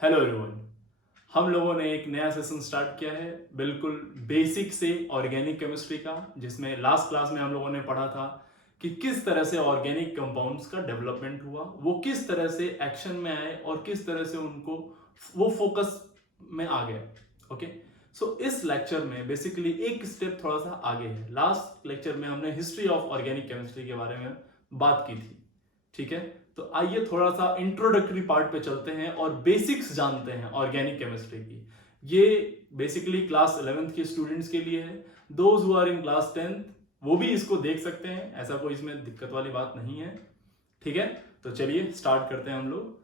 Hello everyone. हम लोगों ने एक नया सेशन स्टार्ट किया है बिल्कुल बेसिक से ऑर्गेनिक केमिस्ट्री का, जिसमें लास्ट क्लास में हम लोगों ने पढ़ा था कि किस तरह से ऑर्गेनिक कंपाउंड्स का डेवलपमेंट हुआ, वो किस तरह से एक्शन में आए और किस तरह से उनको वो फोकस में आ गए। ओके, सो इस लेक्चर में बेसिकली एक स्टेप थोड़ा सा आगे है। लास्ट लेक्चर में हमने हिस्ट्री ऑफ ऑर्गेनिक केमिस्ट्री के बारे में बात की थी, ठीक है। तो आइए थोड़ा सा इंट्रोडक्टरी पार्ट पे चलते हैं और बेसिक्स जानते हैं ऑर्गेनिक केमिस्ट्री की। ये बेसिकली क्लास 11th के स्टूडेंट्स के लिए है। Those who are in class 10th वो भी इसको देख सकते हैं, ऐसा कोई इसमें दिक्कत वाली बात नहीं है, ठीक है। तो चलिए स्टार्ट करते हैं हम लोग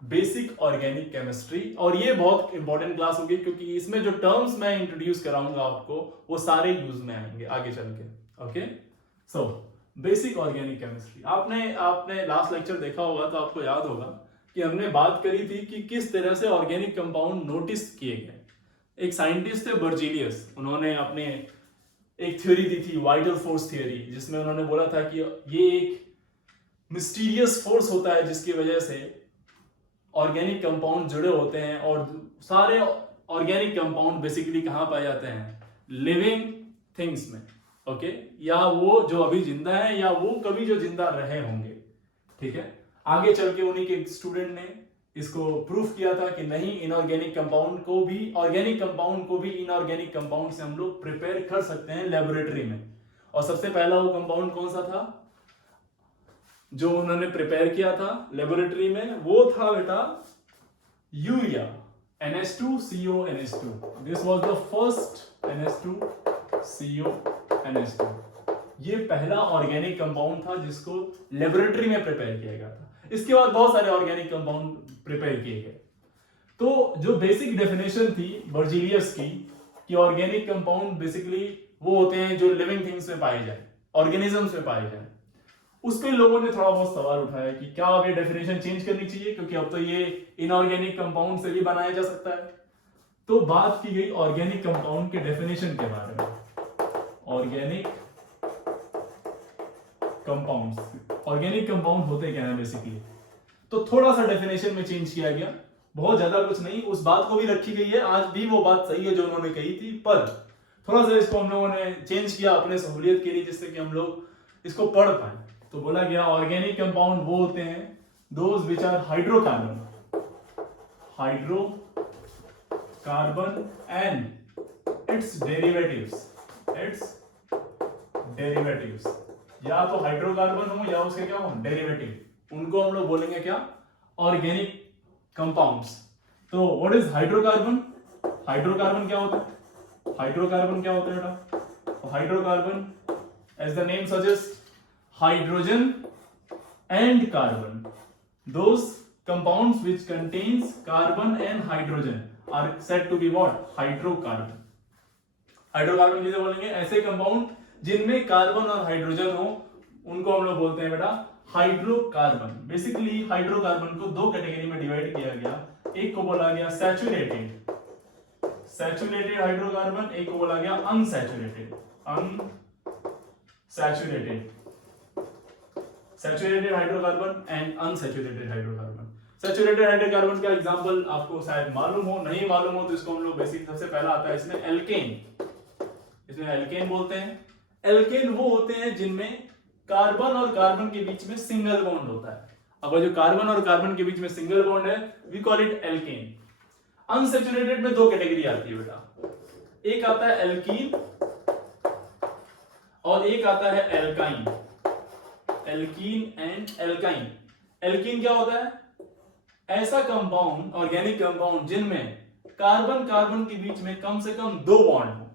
बेसिक ऑर्गेनिक केमिस्ट्री। और ये बहुत इंपॉर्टेंट क्लास होगी क्योंकि इसमें जो टर्म्स मैं इंट्रोड्यूस कराऊंगा आपको वो सारे यूज में आएंगे आगे चल के। Okay, so basic organic chemistry आपने लास्ट लेक्चर देखा होगा तो आपको याद होगा कि हमने बात करी थी कि किस तरह से ऑर्गेनिक कंपाउंड नोटिस किए गए। एक साइंटिस्ट थे बर्जीलियस, उन्होंने अपने एक थ्योरी दी थी वाइटल फोर्स थ्योरी, जिसमें उन्होंने बोला था कि ये एक मिस्टीरियस फोर्स होता है जिसकी वजह से ऑर्गेनिक कंपाउंड जुड़े होते हैं। और सारे ऑर्गेनिक कंपाउंड बेसिकली कहाँ पाए जाते हैं? लिविंग थिंग्स में। ओके, या वो जो अभी जिंदा है या वो कभी जो जिंदा रहे होंगे, ठीक है। आगे चल के उन्हीं के स्टूडेंट ने इसको प्रूफ किया था कि नहीं, इनऑर्गेनिक कंपाउंड को भी ऑर्गेनिक कंपाउंड को भी इनऑर्गेनिक कंपाउंड से हम लोग प्रिपेयर कर सकते हैं लेबोरेटरी में। और सबसे पहला वो कंपाउंड कौन सा था जो उन्होंने प्रिपेयर किया था लेबोरेटरी में? वो था बेटा urea, NH2CONH2। This was the first NH2CONH2। ये पहला ऑर्गेनिक कंपाउंड था जिसको लेबोरेटरी में प्रिपेयर किया गया था। इसके बाद बहुत सारे ऑर्गेनिक कंपाउंड प्रिपेयर किए गए। तो जो बेसिक डेफिनेशन थी बर्जीलियस की कि ऑर्गेनिक कंपाउंड बेसिकली वो होते हैं जो लिविंग थिंग्स में पाए जाए, ऑर्गेनिजम्स में पाए जाए। उस पे लोगों ने थोड़ा बहुत सवाल उठाया कि क्या अब ये डेफिनेशन चेंज करनी चाहिए, क्योंकि अब तो ये इनऑर्गेनिक कंपाउंड से भी बनाया जा सकता है। तो बात की गई ऑर्गेनिक कंपाउंड के डेफिनेशन के बारे में। ऑर्गेनिक कंपाउंड्स, ऑर्गेनिक कंपाउंड होते क्या है बेसिकली, तो थोड़ा सा डेफिनेशन में चेंज किया गया, बहुत ज्यादा कुछ नहीं। उस बात को भी रखी गई है, आज भी वो बात सही है जो उन्होंने कही थी, पर थोड़ा सा इसको हम लोगों ने चेंज किया अपने सहूलियत के लिए, जिससे कि हम लोग इसको पढ़ पाए। तो बोला गया ऑर्गेनिक कंपाउंड वो होते हैं those which are hydrocarbon and its derivatives, या तो हाइड्रोकार्बन हो या उसके क्या हो, डेरिवेटिव। उनको हम लोग बोलेंगे क्या? Organic compounds. तो व्हाट इज हाइड्रोकार्बन? हाइड्रोकार्बन क्या होता है? हाइड्रोकार्बन क्या होता है बेटा? Hydrocarbon as the name suggest, hydrogen and carbon, those compounds which contains carbon and hydrogen are said to be what? hydrocarbon। Hydrocarbon किसे बोलेंगे? ऐसे कंपाउंड जिनमें कार्बन और हाइड्रोजन हो उनको हम लोग बोलते हैं बेटा हाइड्रोकार्बन। बेसिकली हाइड्रोकार्बन को दो कैटेगरी में डिवाइड किया गया। एक को बोला गया सैचुरेटेड हाइड्रोकार्बन, एक को बोला गया unsaturated saturated hydrocarbon and unsaturated hydrocarbon. Saturated hydrocarbon का एग्जांपल आपको शायद मालूम हो, नहीं मालूम हो तो इसको हम लोग बेसिक सबसे पहला आता है इसमें एल्केन बोलते हैं। एल्केन वो होते हैं जिनमें कार्बन और कार्बन के बीच में सिंगल बॉन्ड होता है। अब जो कार्बन और कार्बन के बीच में सिंगल बॉन्ड है we call it alkane. Unsaturated में दो कैटेगरी आती है बेटा, एक आता है एल्कीन और एक आता है alkyne. Alkene and alkyne. Alkene क्या होता है? ऐसा कंपाउंड, ऑर्गेनिक कंपाउंड जिनमें कार्बन कार्बन के बीच में कम से कम दो बॉन्ड हो,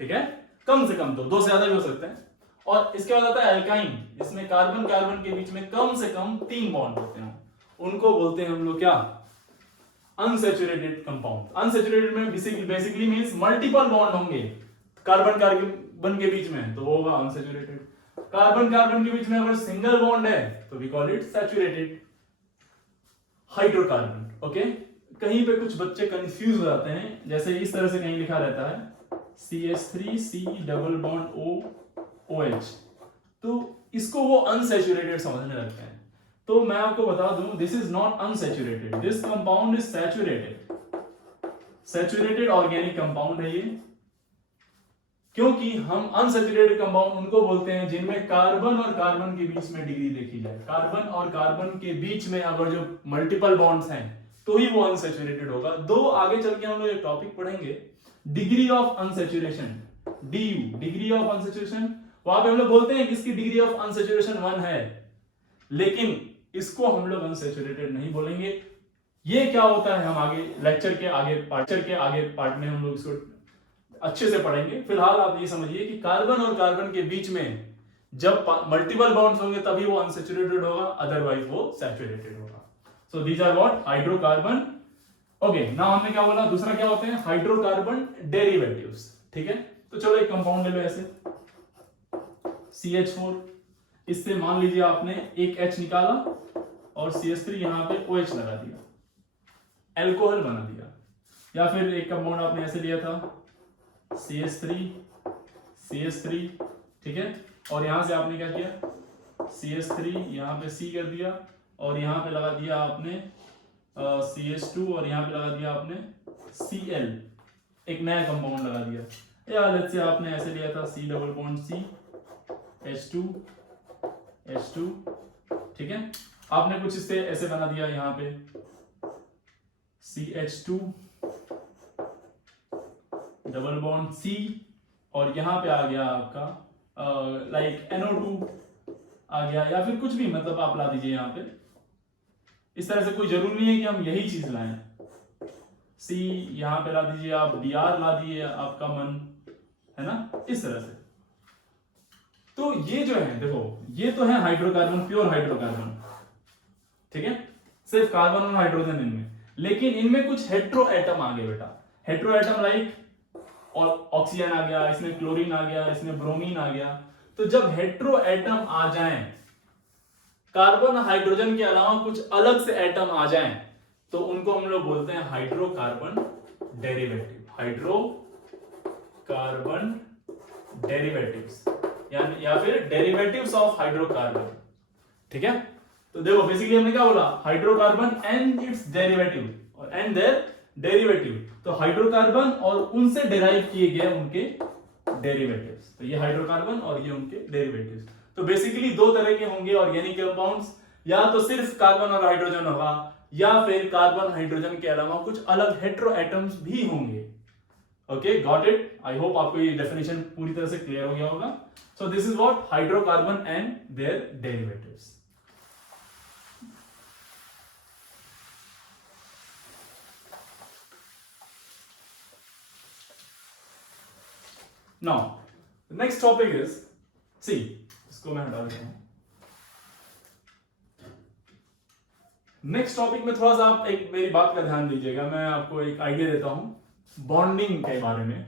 ठीक है, कम से कम दो से ज्यादा भी हो सकते हैं। और इसके बाद आता है एल्काइन, जिसमें कार्बन कार्बन के बीच में कम से कम तीन बॉन्ड होते हैं। उनको बोलते हैं हम लोग क्या? Unsaturated compound. अनसैचुरेटेड में बेसिकली मींस मल्टीपल बॉन्ड होंगे कार्बन कार्बन के बीच में, तो वो होगा अनसैचुरेटेड। कार्बन कार्बन के बीच में अगर सिंगल बॉन्ड है तो we call it saturated hydrocarbon. Okay, कहीं पे कुछ बच्चे कंफ्यूज हो जाते हैं, जैसे इस तरह से कहीं लिखा रहता है CH3C डबल बॉन्ड OH, तो इसको वो अनसैचुरेटेड समझने लगते हैं। तो मैं आपको बता दूं, this is not unsaturated, this compound is saturated, saturated organic compound है ये। क्योंकि हम अनसैचुरेटेड कंपाउंड उनको बोलते हैं जिनमें कार्बन और कार्बन के बीच में डिग्री देखी जाए, कार्बन और कार्बन के बीच में अगर जो मल्टीपल बॉन्ड्स हैं तो ही वो अनसैचुरेटेड होगा। दो आगे चल के हम लोग एक टॉपिक पढ़ेंगे, degree of unsaturation, DU, degree of unsaturation. वहां पे हम लोग बोलते हैं कि इसकी डिग्री ऑफ अनसैचुरेशन 1 है, लेकिन इसको हम लोग अनसैचुरेटेड नहीं बोलेंगे। ये क्या होता है हम आगे लेक्चर के आगे पार्ट में हम लोग इसको अच्छे से पढ़ेंगे। फिलहाल आप ये समझिए कि कार्बन और कार्बन के बीच में जब मल्टीपल बॉन्ड्स होंगे तभी वो अनसैचुरेटेड होगा, अदरवाइज वो सैचुरेटेड होगा। So these are what, hydrocarbon. Okay, now हमने क्या बोला, दूसरा क्या होते हैं, हाइड्रोकार्बन डेरिवेटिव्स। ठीक है, तो चलो एक कंपाउंड ले लो ऐसे CH4, इससे मान लीजिए आपने एक H निकाला और CH3 यहां पे OH लगा दिया, एल्कोहल बना दिया। या फिर एक कंपाउंड आपने ऐसे लिया था CH3, ठीक है, और यहां से आपने क्या किया, CH3 यहां पे C कर दिया और यहां पे लगा दिया आपने CH2 और यहां पे लगा दिया आपने Cl, एक नया कंपाउंड लगा दिया। या लेट्स से आपने ऐसे लिया था C double bond C H2, ठीक है, आपने कुछ इससे ऐसे बना दिया यहां पे CH2 डबल बॉन्ड C और यहां पे आ गया आपका लाइक NO2 आ गया, या फिर कुछ भी मतलब आप ला दीजिए यहां पे। इस तरह से कोई जरूरी नहीं है कि हम यही चीज लाएं, C यहां पे ला दीजिए आप, Br ला दिए आपका मन है ना, इस तरह से। तो ये जो है देखो, ये तो है हाइड्रोकार्बन, प्योर हाइड्रोकार्बन, ठीक है, सिर्फ कार्बन और हाइड्रोजन इनमें, लेकिन इनमें कुछ हेट्रो एटम आ गए बेटा, हेट्रो एटम लाइक और ऑक्सीजन आ गया, इसमें क्लोरीन आ गया, इसमें ब्रोमीन आ गया। तो जब हेट्रो एटम आ जाएं, कार्बन हाइड्रोजन के अलावा कुछ अलग से एटम आ जाएं, तो उनको हम लोग बोलते हैं हाइड्रोकार्बन डेरिवेटिव, हाइड्रोकार्बन डेरिवेटिव्स, या फिर डेरिवेटिव्स ऑफ हाइड्रोकार्बन। ठीक है, तो देखो बेसिकली हमने क्या बोला, हाइड्रोकार्बन एंड इट्स डेरिवेटिव और एंड देयर डेरिवेटिव। तो हाइड्रोकार्बन और उनसे डिराइव किए गए उनके डेरिवेटिव्स, तो ये हाइड्रोकार्बन और ये उनके डेरिवेटिव्स। तो बेसिकली दो तरह के होंगे ऑर्गेनिक कंपाउंड्स, या तो सिर्फ कार्बन और हाइड्रोजन होगा, या फिर कार्बन हाइड्रोजन के अलावा कुछ अलग हेट्रो एटम्स भी होंगे। Okay, got it? I hope आपको ये डेफिनेशन पूरी तरह से क्लियर हो गया होगा। So this is what hydrocarbon and their derivatives. Now, the next topic is, see, इसको मैं हटा देता हूं। नेक्स्ट टॉपिक में थोड़ा सा आप एक मेरी बात का ध्यान दीजिएगा, मैं आपको एक आइडिया देता हूं बॉन्डिंग के बारे में।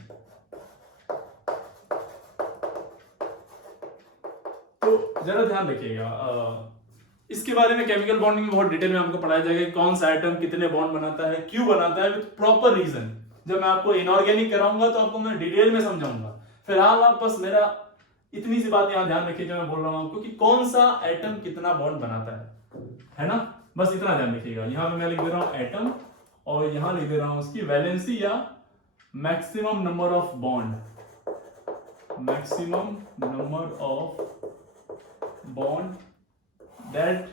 तो जरा ध्यान रखिएगा, इसके बारे में केमिकल बॉन्डिंग में बहुत डिटेल में आपको पढ़ाया जाएगा, कौन सा एटम कितने बॉन्ड बनाता है, क्यों बनाता है, विद प्रॉपर रीजन। जब मैं आपको इनऑर्गेनिक कराऊंगा तो आपको मैं डिटेल में समझाऊंगा। फिलहाल आप बस मेरा इतनी सी बात यहां ध्यान रखिए जो मैं बोल रहा हूं आपको, कि कौन सा एटम कितना बॉन्ड बनाता है ना, बस इतना ध्यान रखिएगा। यहां पे मैं लिख दे रहा हूं एटम और यहां लिख दे रहा हूं उसकी वैलेंसी या maximum number of bond, maximum number of bond that,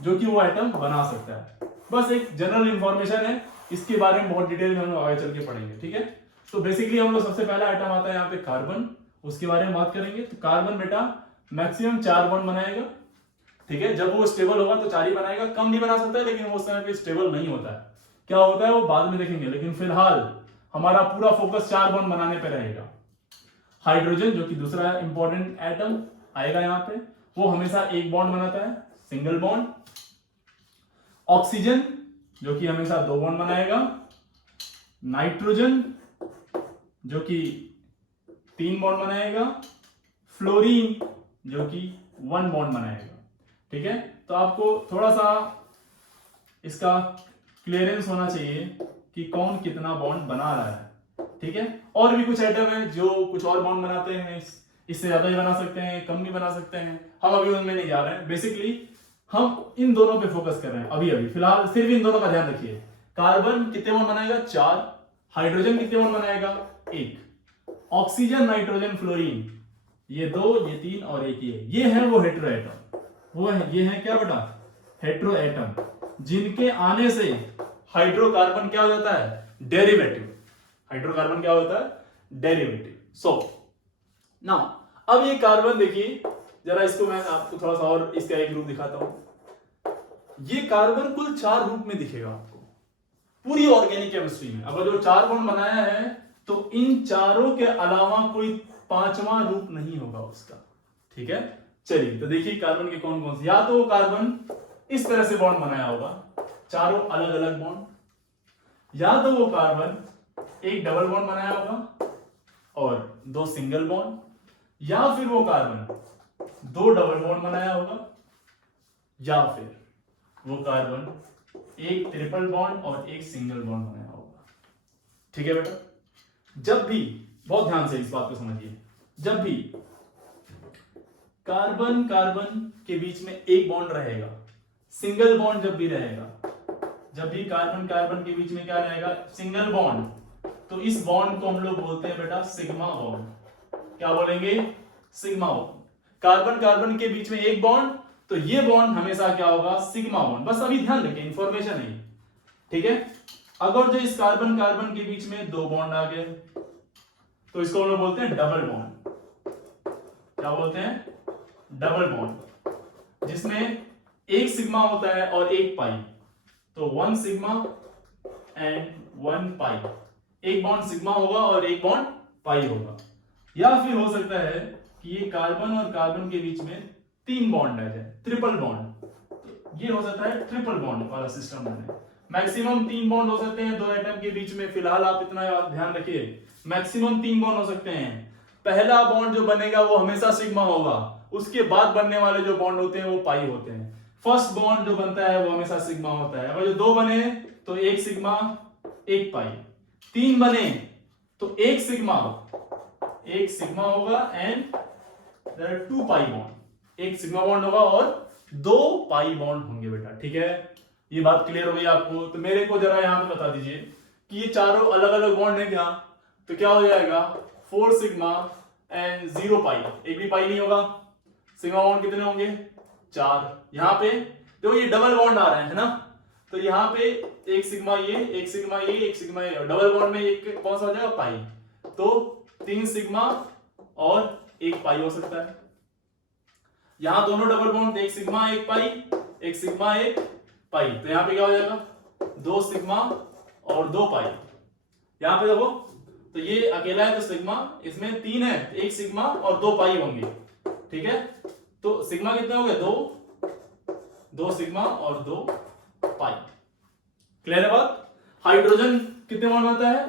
जो कि वो एटम बना सकता है। बस एक जनरल इंफॉर्मेशन है, इसके बारे में बहुत डिटेल में हम लोग आगे चल के पढ़ेंगे। ठीक है, तो बेसिकली हम लोग सबसे पहला आइटम आता है यहाँ पे कार्बन, उसके बारे में बात करेंगे। तो कार्बन बेटा मैक्सिमम 4 बॉन्ड बनाएगा। ठीक है, जब वो स्टेबल होगा तो 4 ही बनाएगा, कम नहीं बना सकता है, लेकिन वो उस समय पे स्टेबल नहीं होता है। क्या होता है वो बाद में देखेंगे, लेकिन फिलहाल हमारा पूरा फोकस 4 बॉन्ड बनाने पे रहेगा। हाइड्रोजन जो कि दूसरा इंपॉर्टेंट एटम आएगा यहाँ पे, वो हमेशा 1 बॉन्ड बनाता है, सिंगल बॉन्ड। ऑक्सीजन जो कि हमेशा 2 बॉन्ड बनाएगा। नाइट्रोजन जो कि 3 बॉन्ड बनाएगा। फ्लोरीन जो कि 1 बॉन्ड बनाएगा। ठीक है, तो आपको थोड़ा सा इसका क्लियरेंस होना चाहिए कि कौन कितना बॉन्ड बना रहा है। ठीक है, और भी कुछ एटम है जो कुछ और बॉन्ड बनाते हैं, इससे ज्यादा भी बना सकते हैं, कम भी बना सकते हैं, हम अभी उनमें नहीं जा रहे हैं। बेसिकली हम इन दोनों पे फोकस कर रहे हैं अभी अभी फिलहाल, सिर्फ इन दोनों का ध्यान रखिए। कार्बन कितने बॉन्ड बनाएगा? 4। हाइड्रोजन कितने बॉन्ड बनाएगा? 1। ऑक्सीजन, नाइट्रोजन, फ्लोरीन, ये 2, ये 3 और एक ये है वो हेटेरो एटम। वो है, ये है क्या बेटा? हेटेरो एटम, जिनके आने से हाइड्रोकार्बन क्या हो जाता है? डेरिवेटिव। हाइड्रोकार्बन क्या होता है? डेरिवेटिव। सो नाउ अब ये कार्बन देखिए जरा, इसको मैं आपको थोड़ा सा और इसका एक रूप दिखाता हूं। ये कार्बन कुल 4 रूप में दिखेगा आपको पूरी ऑर्गेनिक केमिस्ट्री में। अगर जो 4 बॉन्ड बनाया है तो इन चारों के अलावा कोई 5वां रूप नहीं होगा उसका, ठीक है। चलिए तो देखिए कार्बन के कौन कौन से, या तो कार्बन इस तरह से बॉन्ड बनाया होगा, चारों अलग अलग बॉन्ड, या तो वो कार्बन एक डबल बॉन्ड बनाया होगा और 2 सिंगल बॉन्ड, या फिर वो कार्बन 2 डबल बॉन्ड बनाया होगा, या फिर वो कार्बन एक ट्रिपल बॉन्ड और एक सिंगल बॉन्ड बनाया होगा, ठीक है बेटा। जब भी, बहुत ध्यान से इस बात को समझिए, जब भी कार्बन कार्बन के बीच में एक बॉन्ड रहेगा, सिंगल बॉन्ड जब भी रहेगा, जब भी कार्बन कार्बन के बीच में क्या रहेगा? सिंगल बॉन्ड, तो इस बॉन्ड को हम लोग बोलते हैं बेटा सिग्मा बॉन्ड। क्या बोलेंगे? Sigma bond. कार्बन कार्बन के बीच में एक बॉन्ड, तो ये बॉन्ड हमेशा क्या होगा? Sigma bond. बस अभी ध्यान रखें, इंफॉर्मेशन है, ठीक है। अगर जो इस कार्बन कार्बन के बीच में 2 बॉन्ड आ गए तो इसको हम लोग बोलते हैं डबल बॉन्ड। क्या बोलते हैं? डबल बॉन्ड, जिसमें एक सिग्मा होता है और एक पाई, तो 1 सिग्मा एंड 1 पाई। एक बॉन्ड सिग्मा होगा और एक बॉन्ड पाई होगा। या फिर हो सकता है कि ये कार्बन और कार्बन के बीच में 3 बॉन्ड आ जाए, ट्रिपल बॉन्ड, तो ये हो सकता है ट्रिपल बॉन्ड वाला सिस्टम बने। मैक्सिमम 3 बॉन्ड हो सकते हैं 2 एटम के बीच में, फिलहाल आप इतना ध्यान रखिए, मैक्सिमम 3 बॉन्ड हो सकते हैं। पहला बॉन्ड जो बनेगा वो हमेशा सिग्मा होगा, उसके बाद बनने वाले जो बॉन्ड होते हैं वो पाई होते हैं। फर्स्ट बॉन्ड जो बनता है वो हमेशा सिग्मा होता है। अगर जो 2 बने तो एक सिग्मा एक पाई, 3 बने तो एक सिग्मा होगा and there are 2 pi bond. एक सिग्मा बॉन्ड होगा और 2 पाई बॉन्ड होंगे बेटा, ठीक है। ये बात क्लियर हो गई आपको? तो मेरे को जरा यहां पे बता दीजिए कि ये चारों अलग अलग बॉन्ड है क्या? तो क्या हो जाएगा? 4 सिग्मा एंड 0 पाई, एक भी पाई नहीं होगा। सिग्मा बॉन्ड कितने होंगे? 4। यहाँ पे तो ये डबल बॉन्ड आ रहे हैं, है ना, तो यहाँ पे एक सिग्मा ये, एक सिग्मा ये, एक सिग्मा ये, और डबल बॉन्ड में एक कौन सा हो जाएगा? पाई। तो 3 सिग्मा और एक पाई हो सकता है। यहां दोनों डबल बॉन्ड, एक सिग्मा एक पाई, एक सिग्मा एक पाई, तो यहाँ पे क्या हो जाएगा? 2 सिग्मा और 2 पाई। यहां पे देखो, तो ये अकेला है तो सिग्मा, इसमें 3 है, एक सिग्मा और 2 पाई होंगे, ठीक है। तो सिग्मा कितने हो गए? 2 सिग्मा और 2 पाई। क्लियर है बात? हाइड्रोजन कितने बॉन्ड बनाता है?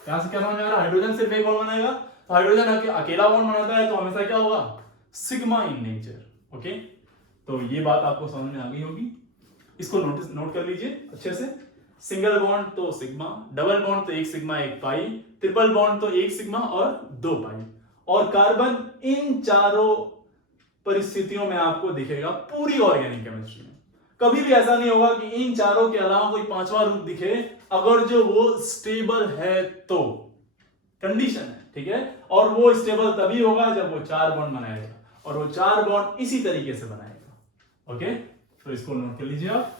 यहां से क्या समझ में आ रहा है? हाइड्रोजन सिर्फ एक बॉन्ड बनाएगा, तो हाइड्रोजन अकेला बॉन्ड बनाता है तो हमेशा क्या होगा? Sigma in nature. ओके, तो ये बात आपको समझ में आ गई होगी, इसको नोट कर लीजिए अच्छे से। सिंगल बॉन्ड तो सिग्मा, डबल बॉन्ड तो एक सिग्मा एक पाई, ट्रिपल बॉन्ड तो एक सिग्मा और 2 पाई। और कार्बन इन चारों परिस्थितियों में आपको दिखेगा पूरी ऑर्गेनिक केमिस्ट्री में। कभी भी ऐसा नहीं होगा कि इन चारों के अलावा कोई 5वां रूप दिखे, अगर जो वो स्टेबल है तो, कंडीशन है, ठीक है। और वो स्टेबल तभी होगा जब वो 4 बॉन्ड बनाएगा, और वो 4 बॉन्ड इसी तरीके से बनाएगा। ओके, तो इसको नोट कर लीजिए आप।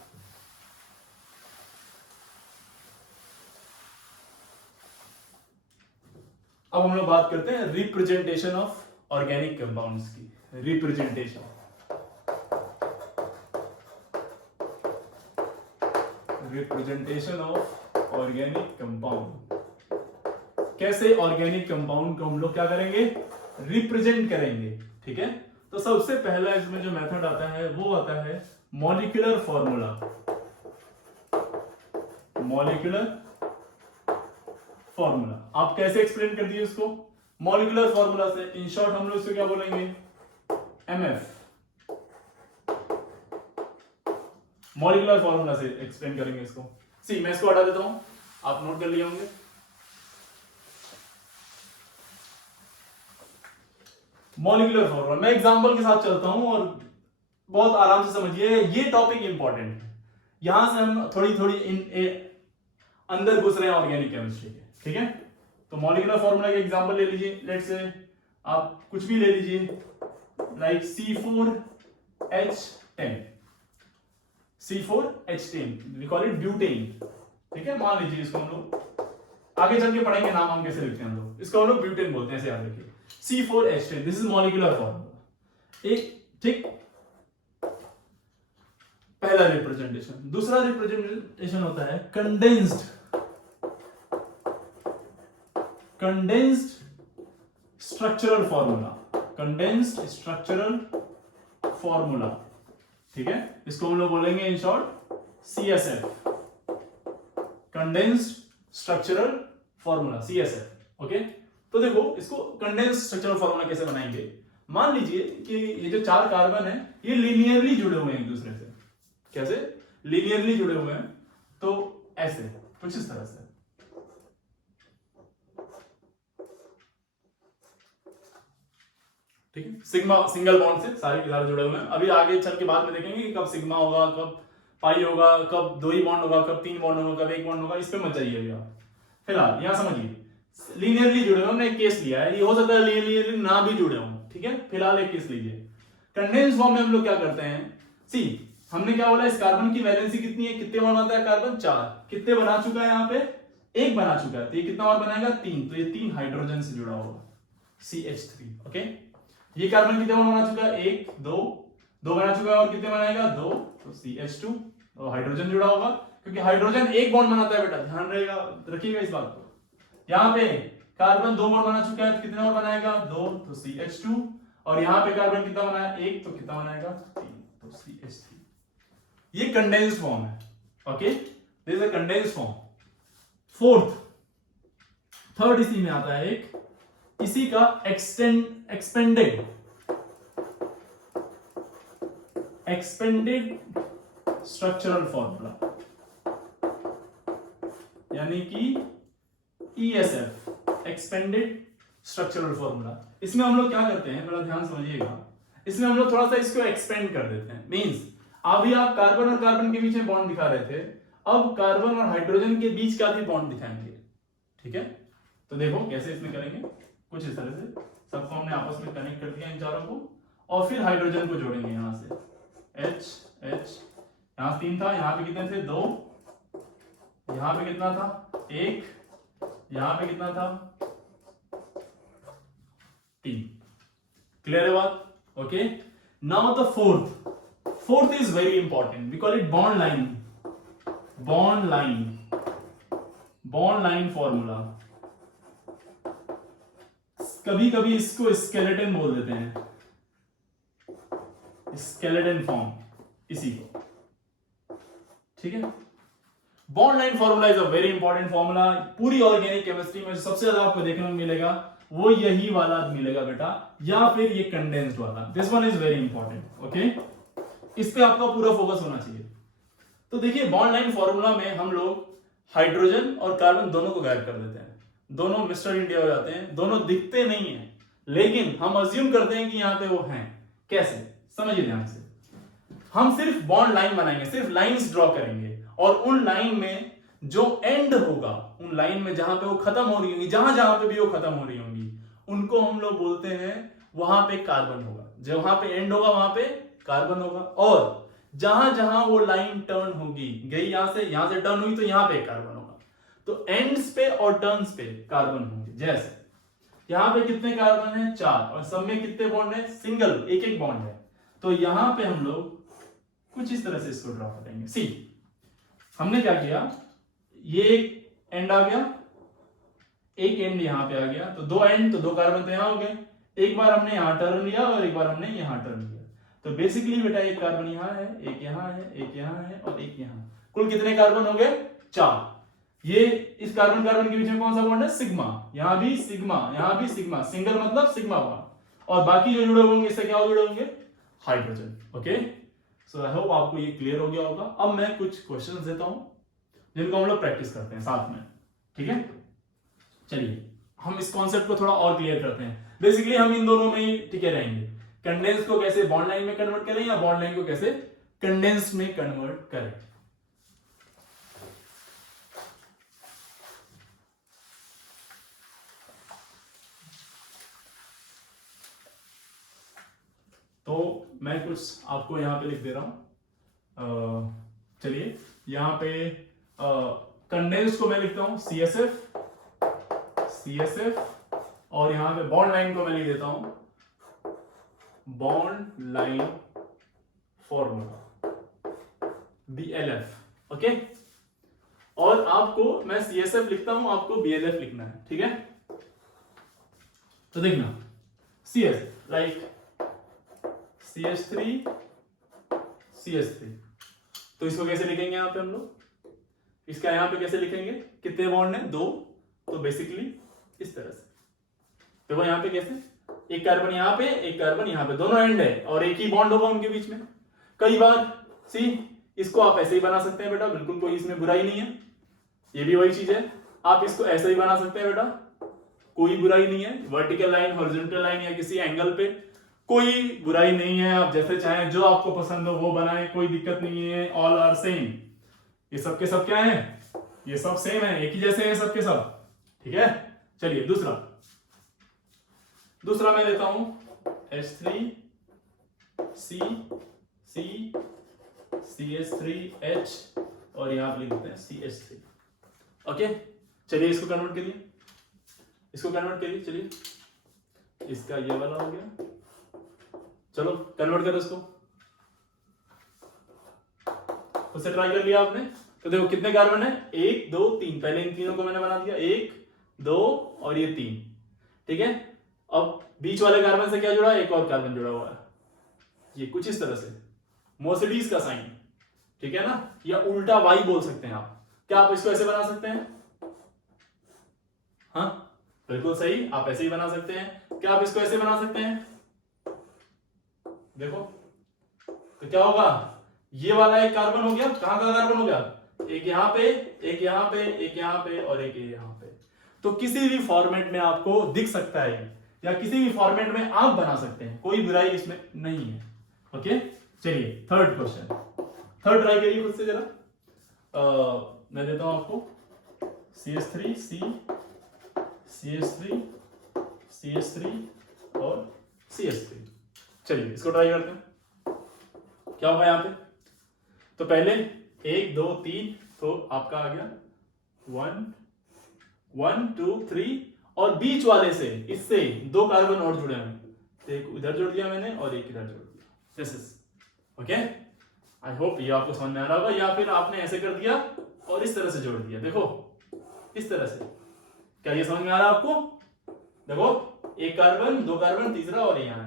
अब हम लोग बात करते हैं रिप्रेजेंटेशन ऑफ ऑर्गेनिक कंपाउंड्स की। रिप्रेजेंटेशन ऑफ ऑर्गेनिक कंपाउंड, कैसे ऑर्गेनिक कंपाउंड को हम लोग क्या करेंगे? रिप्रेजेंट करेंगे, ठीक है। तो सबसे पहला इसमें जो मेथड आता है वो आता है मॉलिक्यूलर फॉर्मूला। मॉलिक्यूलर फॉर्मूला आप कैसे एक्सप्लेन कर दिए उसको? मॉलिक्यूलर फॉर्मूला से। इन शॉर्ट हम लोग इसको क्या बोलेंगे? एमएफ। मॉलिक्यूलर फॉर्मूला से एक्सप्लेन करेंगे इसको। सी, मैं इसको हटा देता हूं, आप नोट कर लिए होंगे। मॉलिक्यूलर फॉर्मूला, मैं एग्जांपल के साथ चलता हूं और बहुत आराम से समझिए, ये टॉपिक इंपॉर्टेंट है। यहां से हम थोड़ी थोड़ी अंदर घुस रहे हैं ऑर्गेनिक केमिस्ट्री के, ठीक है। तो मॉलिक्यूलर फॉर्मूला के एग्जांपल ले लीजिए, लेट्स से आप कुछ भी ले लीजिए, like C4H10, C4H10 we call it butane, ठीक है। मान लीजिए इसको हम लोग आगे चल के पढ़ेंगे, नाम हम कैसे लिखते हैं हम लोग, इसको हम लोग ब्यूटेन बोलते हैं, ऐसे याद रखिए। C4H10, this is molecular formula, एक, ठीक। पहला रिप्रेजेंटेशन। दूसरा रिप्रेजेंटेशन होता है condensed structural formula, condensed structural formula, ठीक है। इसको हम लोग बोलेंगे in short CSF, condensed structural formula, CSF, okay. तो देखो इसको कंडेंस्ड स्ट्रक्चरल फॉर्मूला कैसे बनाएंगे। मान लीजिए कि ये जो 4 कार्बन है ये लीनियरली जुड़े हुए हैं एक दूसरे से, कैसे, लीनियरली जुड़े हुए हैं, तो ऐसे कुछ इस तरह से, ठीक है। सिग्मा सिंगल बॉन्ड से सारे के सारे जुड़े हुए हैं। अभी आगे चल के बाद में देखेंगे कि कब सिग्मा होगा, कब पाई होगा, कब 2 ही बॉन्ड होगा, कब 3 बॉन्ड होगा, कब 1 बॉन्ड होगा, इस पे मत जाइए अभी आप। फिलहाल यहां समझिए, लीनियरली जुड़े हुए, हमने एक केस लिया है, ये हो सकता है लीनियरली ना भी जुड़े हों, ठीक है। फिलहाल एक केस लीजिए। कंडेंस फॉर्म में हम लोग क्या करते हैं, सी हमने क्या बोला, इस कार्बन की वैलेंसी कितनी है, कितने बनाता है कार्बन, 4, कितने बना चुका है, यहाँ पे 1 बना चुका है, तो ये कितना और बनाएगा, 3, तो ये 3 हाइड्रोजन से जुड़ा होगा, CH3, ओके। ये कार्बन कितने बना चुका है, 1 2 2 बना चुका है, और कितने बनाएगा, 2, तो CH2, और हाइड्रोजन जुड़ा होगा, क्योंकि हाइड्रोजन 1 बॉन्ड बनाता है बेटा, ध्यान रहेगा, रखिएगा इस बात को। यहाँ पे कार्बन 2 बॉन्ड बना चुका है, तो कितने और बनाएगा, 2, तो CH2, और यहाँ पे कार्बन कितना बनाया, 1, तो कितना बनाएगा, 3, तो CH3। ये कंडेंस्ड फॉर्म है, okay, this is a condensed form. Third इसी में आता है एक, इसी का एक्सपेंडेड स्ट्रक्चरल फॉर्मूला, यानी कि ESF, एक्सपेंडेड स्ट्रक्चरल फॉर्मूला। इसमें हम लोग क्या करते हैं, बड़ा ध्यान समझिएगा, इसमें हम लोग थोड़ा सा इसको एक्सपेंड कर देते हैं। मींस अभी आप कार्बन और कार्बन के बीच में बॉन्ड दिखा रहे थे, अब कार्बन और हाइड्रोजन के बीच का भी बॉन्ड दिखाएंगे, ठीक है। तो देखो कैसे इसमें करेंगे, कुछ इस तरह से सबको हमने आपस में कनेक्ट कर दिया इन चारों को, और फिर हाइड्रोजन को जोड़ेंगे यहां से, H यहां 3 था, यहां पे कितने थे, 2, यहां पे कितना था, 1, यहां पे कितना था, 3। क्लियर है बात, okay. Now the fourth is very important, we call it bond line formula. कभी कभी इसको स्केलेटन बोल देते हैं, स्केलेटन फॉर्म, इसी को, ठीक है। Bond line formula is a very important formula. पूरी ऑर्गेनिक केमिस्ट्री में सबसे ज्यादा आपको देखने को मिलेगा वो यही वाला मिलेगा बेटा, या फिर ये कंडेंस्ड वाला, this one is very important, okay. इस पे आपका पूरा फोकस होना चाहिए। तो देखिए बॉन्ड लाइन फॉर्मूला में हम लोग हाइड्रोजन और कार्बन दोनों को गायब कर देते हैं, दोनों मिस्टर इंडिया हो जाते हैं, दोनों दिखते नहीं है, लेकिन हम अज्यूम करते हैं कि यहां पे वो हैं। कैसे, समझिए ध्यान से। हम सिर्फ बॉन्ड लाइन बनाएंगे, सिर्फ लाइंस ड्रॉ करेंगे, और उन लाइन में जो एंड होगा, उन लाइन में जहां पे वो खत्म हो रही होंगी, जहां जहां पे भी वो खत्म हो रही होंगी, उनको हम लोग बोलते हैं, वहां पे कार्बन होगा, जहां पे एंड होगा वहां पे कार्बन होगा, और जहां जहां वो लाइन टर्न होगी, गई यहां से टर्न हुई, तो यहां पे कार्बन होगा। तो एंड्स पे और टर्न्स पे कार्बन होंगे। जैसे यहां पे कितने कार्बन है, 4, और सब में कितने बॉन्ड है, सिंगल, एक बॉन्ड है। तो यहां पे हम लोग कुछ इस तरह से इसको ड्रॉ करेंगे। सी हमने क्या किया, ये एक एंड आ गया, एक एंड यहां पे आ गया, तो 2 एंड, तो 2 कार्बन तो यहां हो गए। एक बार हमने यहां टर्न लिया और एक बार हमने यहां टर्न लिया, तो बेसिकली बेटा एक कार्बन यहां है, एक यहां है, एक यहां है, और एक यहां। कुल कितने कार्बन हो गए, 4। ये इस कार्बन कार्बन के बीच में कौन सा बॉन्ड है, सिग्मा, यहां भी सिग्मा, यहां भी सिग्मा, सिंगल मतलब सिग्मा बॉन्ड, और बाकी जो जुड़े होंगे इससे क्या जुड़े होंगे, hydrogen, okay. So I hope आपको ये क्लियर हो गया होगा। अब मैं कुछ क्वेश्चंस देता हूं जिनको हम लोग प्रैक्टिस करते हैं साथ में, ठीक है। चलिए हम इस कॉन्सेप्ट को थोड़ा और क्लियर करते हैं। बेसिकली हम इन दोनों में ही टिके रहेंगे, कंडेंस को कैसे बॉन्ड लाइन में कन्वर्ट करें या बॉन्ड लाइन को कैसे कंडेंस में कन्वर्ट करें। तो मैं कुछ आपको यहां पे लिख दे रहा हूं, चलिए यहां पे कंडेंस को मैं लिखता हूं CSF, और यहां पे बॉन्ड लाइन को मैं लिख देता हूं bond line formula BLF, okay. और आपको मैं CSF लिखता हूं, आपको BLF लिखना है, ठीक है। तो देखना CS लाइक CH3 CH3, तो इसको कैसे लिखेंगे यहां पे हम लोग, इसका यहां पे कैसे लिखेंगे, कितने बॉन्ड है, 2, तो बेसिकली इस तरह से देखो यहां पे कैसे, एक कार्बन यहां पे, एक कार्बन यहां पे, दोनों एंड है और एक ही बॉन्ड होगा उनके बीच में। कई बार सी इसको आप ऐसे ही बना सकते हैं बेटा, बिल्कुल कोई इसमें बुराई नहीं है, ये भी वही चीज है, आप इसको ऐसे ही बना सकते हैं बेटा, कोई बुराई नहीं है, वर्टिकल लाइन, हॉरिजॉन्टल लाइन या किसी एंगल पे कोई बुराई नहीं है, आप जैसे चाहें जो आपको पसंद हो वो बनाएं, कोई दिक्कत नहीं है, ऑल आर सेम, ये सबके सब क्या है, ये सब सेम है, एक ही जैसे हैं सबके सब, ठीक है। चलिए दूसरा मैं लेता हूं H3 C C CH3H और यहां पे लिख देते हैं CH3, ओके। चलिए इसको कन्वर्ट करिए, चलिए इसका ये वाला हो गया, चलो कन्वर्ट करो इसको, उससे ट्राई कर लिया आपने, तो देखो कितने कार्बन है, 1 2 3, पहले इन तीनों को मैंने बना दिया, 1 2 और ये 3, ठीक है। अब बीच वाले कार्बन से क्या जुड़ा है, एक और कार्बन जुड़ा हुआ है, ये कुछ इस तरह से मर्सिडीज का साइन, ठीक है ना, या उल्टा वाई बोल सकते हैं आप, क्या आप इसको ऐसे बना सकते हैं, हाँ बिल्कुल सही, आप ऐसे ही बना सकते हैं, क्या आप इसको ऐसे बना सकते हैं, देखो तो क्या होगा, ये वाला एक कार्बन हो गया, कहां का कार्बन हो गया, एक यहां पे, एक यहां पे, एक यहां पे और एक यहां पे, तो किसी भी फॉर्मेट में आपको दिख सकता है या किसी भी फॉर्मेट में आप बना सकते हैं, कोई बुराई इसमें नहीं है, ओके। चलिए थर्ड क्वेश्चन, थर्ड ट्राई करिए खुद से जरा, मैं देता हूं आपको CH3 C CH3 CH3 और CH3, चलिए इसको ट्राई करते हैं, क्या होगा यहां पे, तो पहले 1 2 3, तो आपका आ गया 1 2 3, और बीच वाले से इससे 2 कार्बन और जुड़े हैं, एक इधर जोड़ दिया मैंने और एक इधर जोड़ दिया, this is okay. I hope ये आपको समझ में आ रहा होगा, या फिर आपने ऐसे कर दिया और इस तरह से जोड़ दिया, देखो इस तरह से, क्या ये समझ में आ रहा है आपको, देखो एक कार्बन, 2 कार्बन, तीसरा और यहाँ,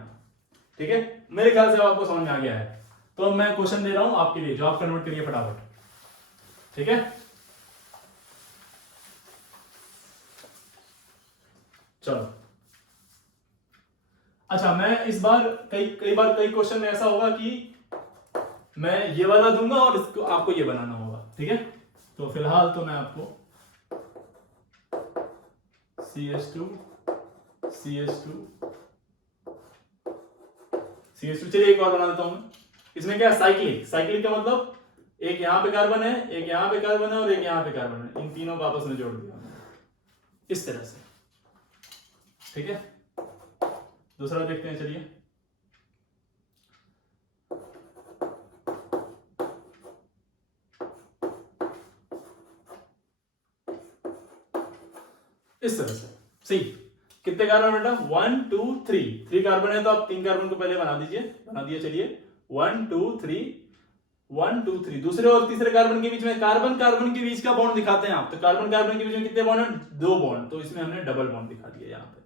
ठीक है, मेरे ख्याल से आपको समझ में आ गया है। तो अब मैं क्वेश्चन दे रहा हूं आपके लिए, जो आप कन्वर्ट करिए फटाफट, ठीक है। चलो अच्छा, मैं इस बार कई बार कई क्वेश्चन में ऐसा होगा कि मैं ये वाला दूंगा और इसको आपको ये बनाना होगा, ठीक है। तो फिलहाल तो मैं आपको CH2 चलिए एक और बना देता हूं मैं, इसमें क्या साइक्लिक का मतलब एक यहां पे कार्बन है, एक यहां पे कार्बन है और एक यहां पे कार्बन है, इन तीनों को आपस में जोड़ दिया इस तरह से, ठीक है। दूसरा देखते हैं, चलिए इस तरह से, सही, कितने कार्बन बेटा, 1 2 3 कार्बन है, तो आप 3 कार्बन को पहले बना दिए, चलिए 1 2 3 1 2 3, दूसरे और तीसरे कार्बन के बीच में, कार्बन के बीच का बॉन्ड दिखाते हैं आप, तो कार्बन के बीच में कितने बॉन्ड है, 2 बॉन्ड, तो इसमें हमने डबल बॉन्ड दिखा दिया यहाँ पे,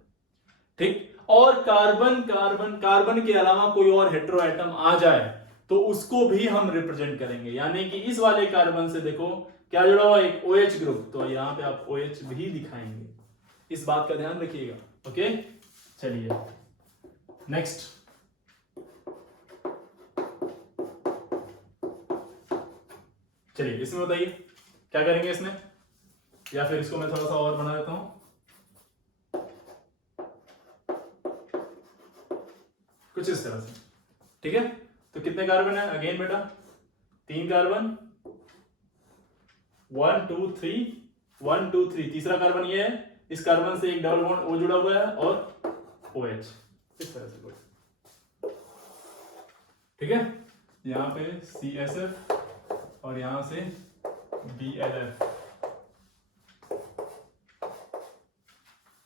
ठीक। और कार्बन के अलावा कोई और हेटेरो एटम आ जाए तो उसको भी हम रिप्रेजेंट करेंगे, यानी कि इस वाले कार्बन से देखो क्या जुड़ा हुआ, एक OH ग्रुप, तो यहां पे आप OH भी दिखाएंगे, इस बात का ध्यान रखिएगा, ओके। चलिए नेक्स्ट, चलिए इसमें बताइए क्या करेंगे इसमें, या फिर इसको मैं थोड़ा सा और बना देता हूं, कुछ इस तरह से, ठीक है। तो कितने कार्बन है अगेन बेटा, 3 कार्बन, 1 2 3, 1 2 3, तीसरा कार्बन ये है, इस कार्बन से एक डबल बॉन्ड O जुड़ा हुआ है और OH, इस तरह से, ठीक है। यहाँ पे CSF और यहां से BLF,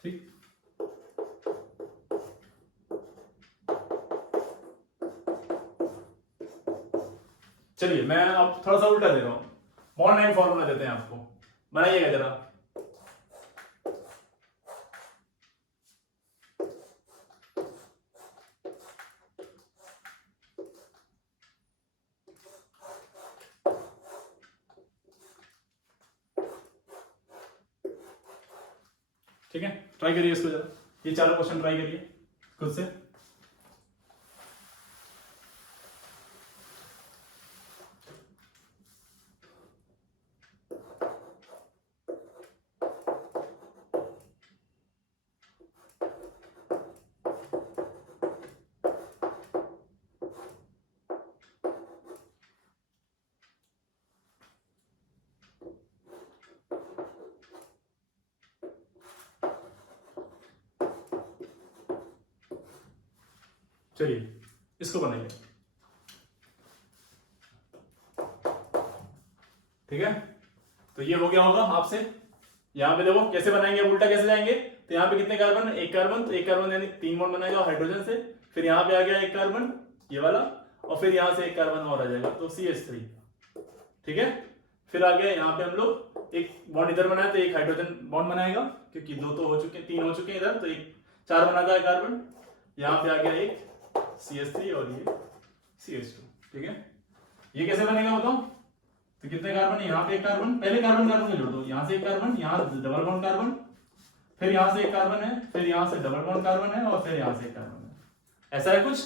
ठीक। चलिए मैं अब थोड़ा सा उल्टा दे रहा हूं, बॉन्ड एंड फॉर्मूला देते हैं आपको, बनाइएगा जरा। ठीक है, ट्राई करिए इसको जरा, ये चारों क्वेश्चन ट्राई करिए खुद से। चलिए इसको बनाइए, ठीक है। तो ये हो गया होगा आपसे, यहां पे देखो कैसे बनाएंगे, उल्टा कैसे जाएंगे। तो यहाँ पे कितने कार्बन, एक कार्बन, तो एक कार्बन यानी 3 बॉन्ड बनाएगा हाइड्रोजन से, फिर यहाँ पे आ गया एक कार्बन ये वाला, और फिर यहाँ से एक कार्बन और आ जाएगा तो CH3, ठीक है। फिर आ गया यहाँ पे हम लोग एक बॉन्ड इधर बनाया तो एक हाइड्रोजन बॉन्ड बनाएगा, क्योंकि 2 तो हो चुके, 3 हो चुके हैं इधर, तो एक 4 बनाता है कार्बन। यहाँ पे आ गया एक CH3 और ये CH2, ठीक है। ये कैसे बनेगा बताओ, तो कितने कार्बन है, यहाँ पे एक कार्बन, पहले कार्बन कार्बन को जोड़ दो, यहाँ से एक कार्बन, यहाँ डबल बॉन्ड कार्बन, फिर यहाँ से एक कार्बन है, फिर यहाँ से डबल बॉन्ड कार्बन है, और फिर यहाँ से एक कार्बन है, ऐसा है कुछ,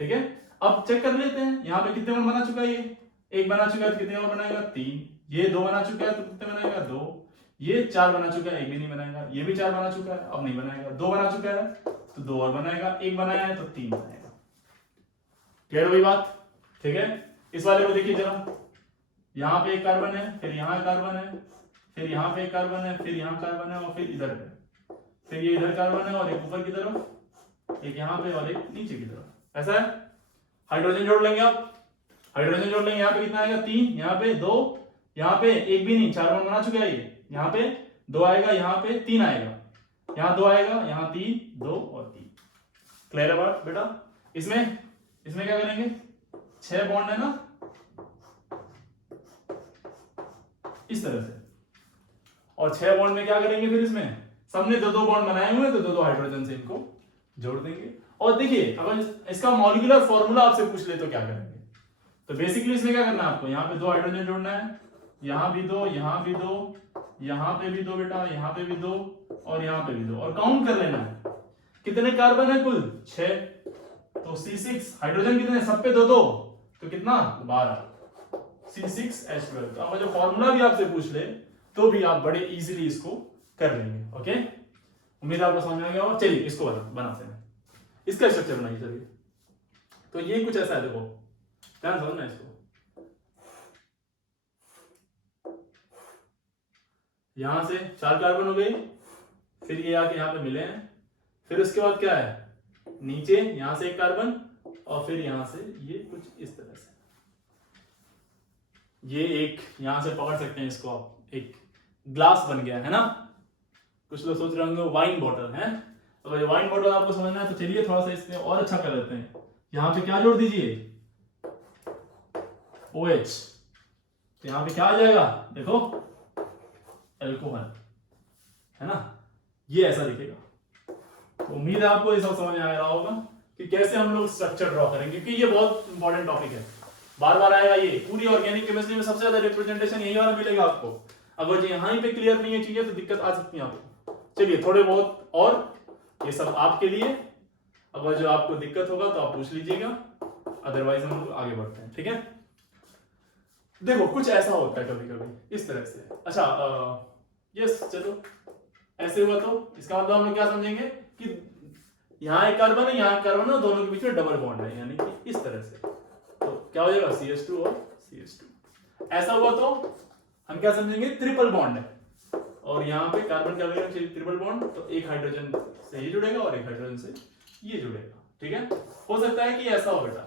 ठीक है। अब चेक कर लेते हैं यहाँ पे कितने बॉन्ड बना चुका है, ये एक बना चुका है तो कितने और बनाएगा, 3, ये 2 बना चुका है तो कितने बनाएगा, 2, ये 4 बना चुका है, एक भी नहीं बनाएगा, ये भी 4 बना चुका है, अब नहीं बनाएगा, 2 बना चुका है तो 2 और बनाएगा, 1 बनाया है तो 3 बनाएगा। क्लियर हुई बात, ठीक है। इस वाले को देखिए जरा, यहाँ पे एक कार्बन है, फिर यहाँ कार्बन है, फिर यहाँ पे एक कार्बन है, फिर यहाँ कार्बन है, और फिर इधर है, फिर ये इधर कार्बन है, और एक ऊपर की तरफ, एक यहाँ पे और एक नीचे की तरफ, ऐसा है। हाइड्रोजन जोड़ लेंगे आप, हाइड्रोजन जोड़ लेंगे, यहाँ पे कितना आएगा, 3, यहाँ पे 2, यहाँ पे एक भी नहीं, 4 बना चुका है ये, यहाँ पे 2 आएगा, यहाँ पे 3 आएगा, यहाँ 2 आएगा, यहाँ 3, 2 और 3। क्लियर है बात बेटा। इसमें क्या करेंगे, 6 बॉन्ड है ना, इस तरह से, और 6 बॉन्ड में क्या करेंगे, फिर इसमें सबने 2-2 बॉन्ड बनाए हुए हैं तो 2-2 हाइड्रोजन से इनको जोड़ देंगे। और देखिए अगर इसका मॉलिक्यूलर फॉर्मूला आपसे पूछ ले तो क्या करेंगे, तो बेसिकली इसमें क्या करना है आपको, यहाँ पे 2 हाइड्रोजन जोड़ना है, यहाँ भी 2, यहाँ भी 2, यहाँ पे भी 2 बेटा, यहाँ पे भी 2, और यहाँ पे भी 2, और काउंट कर लेना है कितने कार्बन है, कुल 6, तो C6 हाइड्रोजन कितने, सब पे 2-2, तो कितना 12, C6H12। तो अब जो फॉर्मूला भी आपसे पूछ ले तो भी आप बड़े इजीली इसको कर लेंगे। ओके, उम्मीद आपको समझ में आ गया होगा। चलिए इसको बनाते हैं, इसका स्ट्रक्चर बनाइए। चलिए तो ये कुछ ऐसा है, देखो ध्यान समझना इसको, यहां से 4 कार्बन हो गई, फिर ये आके यहां पे मिले हैं, फिर उसके बाद क्या है, नीचे यहां से एक कार्बन, और फिर यहां से ये कुछ इस तरह से, ये एक यहां से पकड़ सकते हैं इसको आप, एक ग्लास बन गया है ना। कुछ लोग सोच रहे होंगे वाइन बॉटल है, अगर वाइन बॉटल आपको समझना है तो चलिए थोड़ा सा इसमें और अच्छा कर लेते हैं। यहां पे क्या जोड़ दीजिए, OH, तो यहां पे क्या आ जाएगा, देखो एल्कोहल, है ना, ये ऐसा दिखेगा। तो उम्मीद है आपको ये सब समझ में आ रहा होगा कि कैसे हम लोग स्ट्रक्चर ड्रॉ करेंगे, क्योंकि ये बहुत इंपॉर्टेंट टॉपिक है, बार बार आएगा ये। पूरी ऑर्गेनिक केमिस्ट्री में सबसे ज्यादा रिप्रेजेंटेशन यही वाला मिलेगा आपको। अगर यहां पे क्लियर नहीं है चीजें तो दिक्कत आ सकती है आपको। चलिए थोड़े बहुत और, ये सब आपके लिए, अगर जो आपको दिक्कत होगा तो आप पूछ लीजिएगा, अदरवाइज हम लोग आगे बढ़ते हैं। ठीक है, देखो कुछ ऐसा होता है कभी कभी इस तरह से। अच्छा यस, चलो ऐसे हुआ तो इसका मतलब हम लोग क्या समझेंगे कि यहाँ एक कार्बन है, यहाँ कार्बन है, दोनों के बीच में डबल बॉन्ड है, यानी कि इस तरह से। तो क्या हो जाएगा, CH2 और CH2। ऐसा हुआ तो हम क्या समझेंगे, ट्रिपल बॉन्ड है। और यहाँ पे कार्बन क्या बनेगा, ट्रिपल बॉन्ड, तो एक हाइड्रोजन से ये जुड़ेगा और एक हाइड्रोजन से ये जुड़ेगा। ठीक है, हो सकता है कि ऐसा हो बेटा।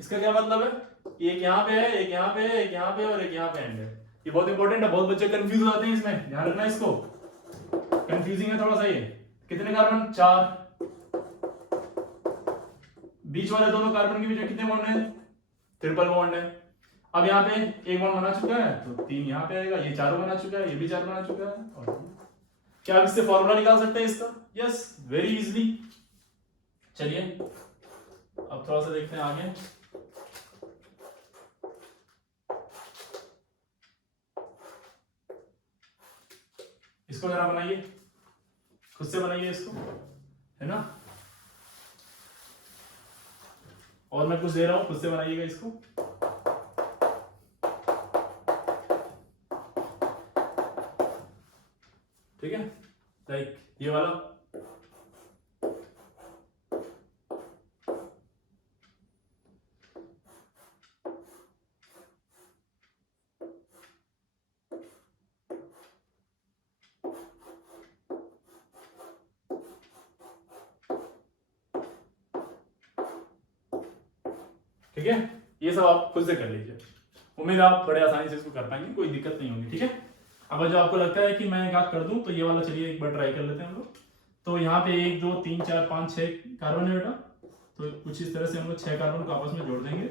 इसका क्या मतलब है, एक यहाँ पे है, एक यहाँ पे है, एक यहाँ पे और एक यहाँ पे एंड है। ये बहुत इंपॉर्टेंट है, बहुत बच्चे कंफ्यूज हो जाते हैं इसमें, ध्यान रखना इसको, कंफ्यूजिंग है थोड़ा सा ये। कितने कार्बन, 4। बीच वाले दोनों कार्बन के बीच में कितने बॉन्ड है, ट्रिपल बॉन्ड है। अब यहाँ पे एक बॉन्ड बना चुका है तो 3 यहाँ पे आएगा, ये 4 बना चुका है, ये भी 4 बना चुका है। और क्या आप इससे फॉर्मूला निकाल सकते हैं इसका, यस, वेरी इजीली। चलिए अब थोड़ा सा देखते हैं आगे। इसको जरा बनाइए, खुद से बनाइए इसको, है ना, और मैं कुछ दे रहा हूं, खुद से बनाइएगा इसको। ठीक है, लाइक ये वाला, ठीक है, ये सब आप खुद से कर लीजिए। उम्मीद आप बड़े आसानी से इसको कर पाएंगे, कोई दिक्कत नहीं होगी। ठीक है, अब जो आपको लगता है कि मैं क्या कर दूं, तो ये वाला चलिए एक बार ट्राई कर लेते हैं हम लोग। तो यहाँ पे 1 2 3 4 5 6 कार्बन है बेटा, तो कुछ इस तरह से हम लोग 6 कार्बन को आपस में जोड़ देंगे।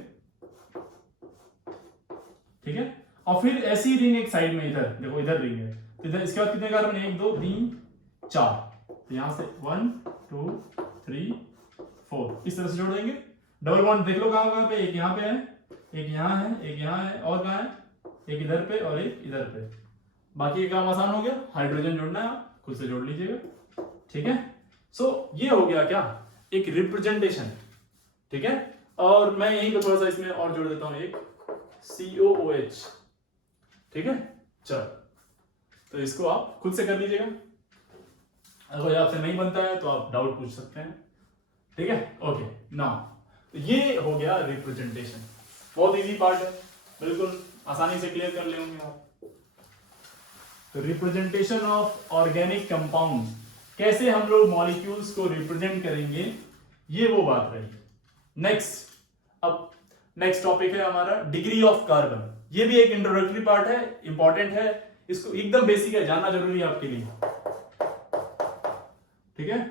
ठीक है, और फिर ऐसी रिंग एक साइड में, इधर देखो, इधर रिंग है, तो इधर इसके बाद कितने कार्बन, 1 2 3 4, तो यहाँ से 1 2 3 4 इस तरह से जोड़ देंगे। डबल बॉन्ड देख लो कहाँ कहाँ पे, एक यहाँ पे है, एक यहाँ है, एक यहाँ है, और कहाँ है, एक इधर पे और एक इधर पे। बाकी का काम आसान हो गया, हाइड्रोजन जोड़ना है, आप खुद से जोड़ लीजिएगा। ठीक है, सो ये हो गया क्या, एक रिप्रेजेंटेशन। ठीक है, और मैं यहीं पे थोड़ा सा इसमें और जोड़ देता हूं, एक COOH। ठीक है, चलो, तो इसको आप खुद से कर लीजिएगा, अगर आपसे नहीं बनता है तो आप डाउट पूछ सकते हैं। ठीक है, ओके, नाउ तो ये हो गया रिप्रेजेंटेशन, बहुत इजी पार्ट है, बिल्कुल आसानी से क्लियर कर लेंगे आप। तो रिप्रेजेंटेशन ऑफ ऑर्गेनिक कंपाउंड, कैसे हम लोग मॉलिक्यूल्स को रिप्रेजेंट करेंगे, ये वो बात रही। नेक्स्ट, अब नेक्स्ट टॉपिक है हमारा डिग्री ऑफ कार्बन। ये भी एक इंट्रोडक्टरी पार्ट है, इंपॉर्टेंट है, इसको एकदम बेसिक है, जानना जरूरी है आपके लिए। ठीक है,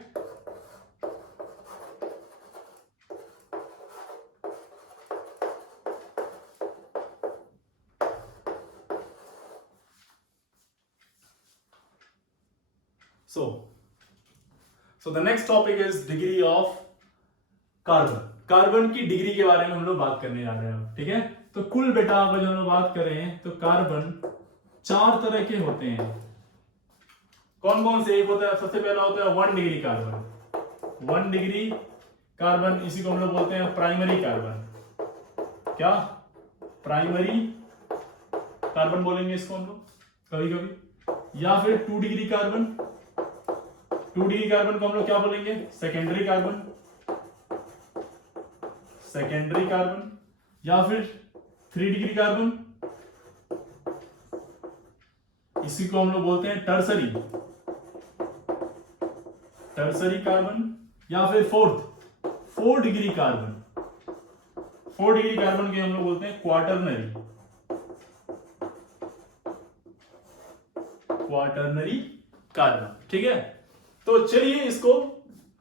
so the next topic is degree of carbon। Carbon की डिग्री के बारे में हम लोग बात करने जा रहे हैं। ठीक है, तो कुल बेटा अब जो हम लोग बात करें तो कार्बन 4 तरह के होते हैं। कौन कौन से, एक होता है, सबसे पहला होता है 1 डिग्री कार्बन। 1 डिग्री कार्बन, इसी को हम लोग बोलते हैं प्राइमरी कार्बन। क्या, प्राइमरी कार्बन बोलेंगे इसको हम लोग कभी कभी। या फिर 2 डिग्री कार्बन, 2 डिग्री कार्बन को हम लोग क्या बोलेंगे, सेकेंडरी कार्बन, सेकेंडरी कार्बन। या फिर 3 डिग्री कार्बन, इसी को हम लोग बोलते हैं टर्सरी, टर्सरी कार्बन। या फिर 4 डिग्री कार्बन, 4 डिग्री कार्बन के हम लोग बोलते हैं क्वार्टरनरी, क्वार्टरनरी कार्बन। ठीक है, तो चलिए इसको,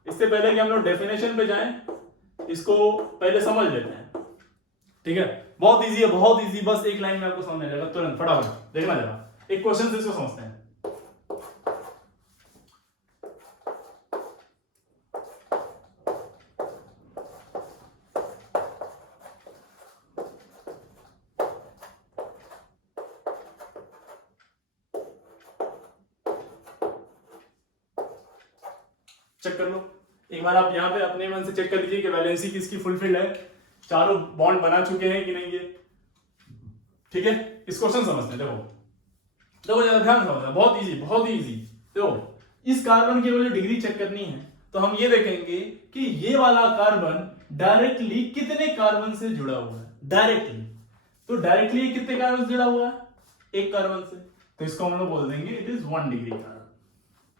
इससे पहले कि हम लोग डेफिनेशन पे जाएं, इसको पहले समझ लेते हैं। ठीक है, बहुत इजी है, बहुत इजी, बस एक लाइन में आपको समझ आ जाएगा तुरंत, फटाफट देखना जरा। एक क्वेश्चन से इसको समझते हैं। चेक कर लो एक बार, आप यहाँ पे अपने मन से चेक कर लीजिए कि वैलेंसी किसकी फुलफिल है, चारों बॉन्ड बना चुके हैं कि नहीं ये। ठीक है, इस क्वेश्चन समझते हैं। देखो देखो, ध्यान समझना, बहुत इजी, बहुत ही इजी। देखो, इस कार्बन की जो डिग्री चेक करनी है, तो हम ये देखेंगे कि ये वाला कार्बन डायरेक्टली कितने कार्बन से जुड़ा हुआ है, डायरेक्टली। तो डायरेक्टली ये कितने कार्बन से जुड़ा हुआ है, एक कार्बन से, तो इसको हम लोग बोल देंगे it is 1 degree carbon.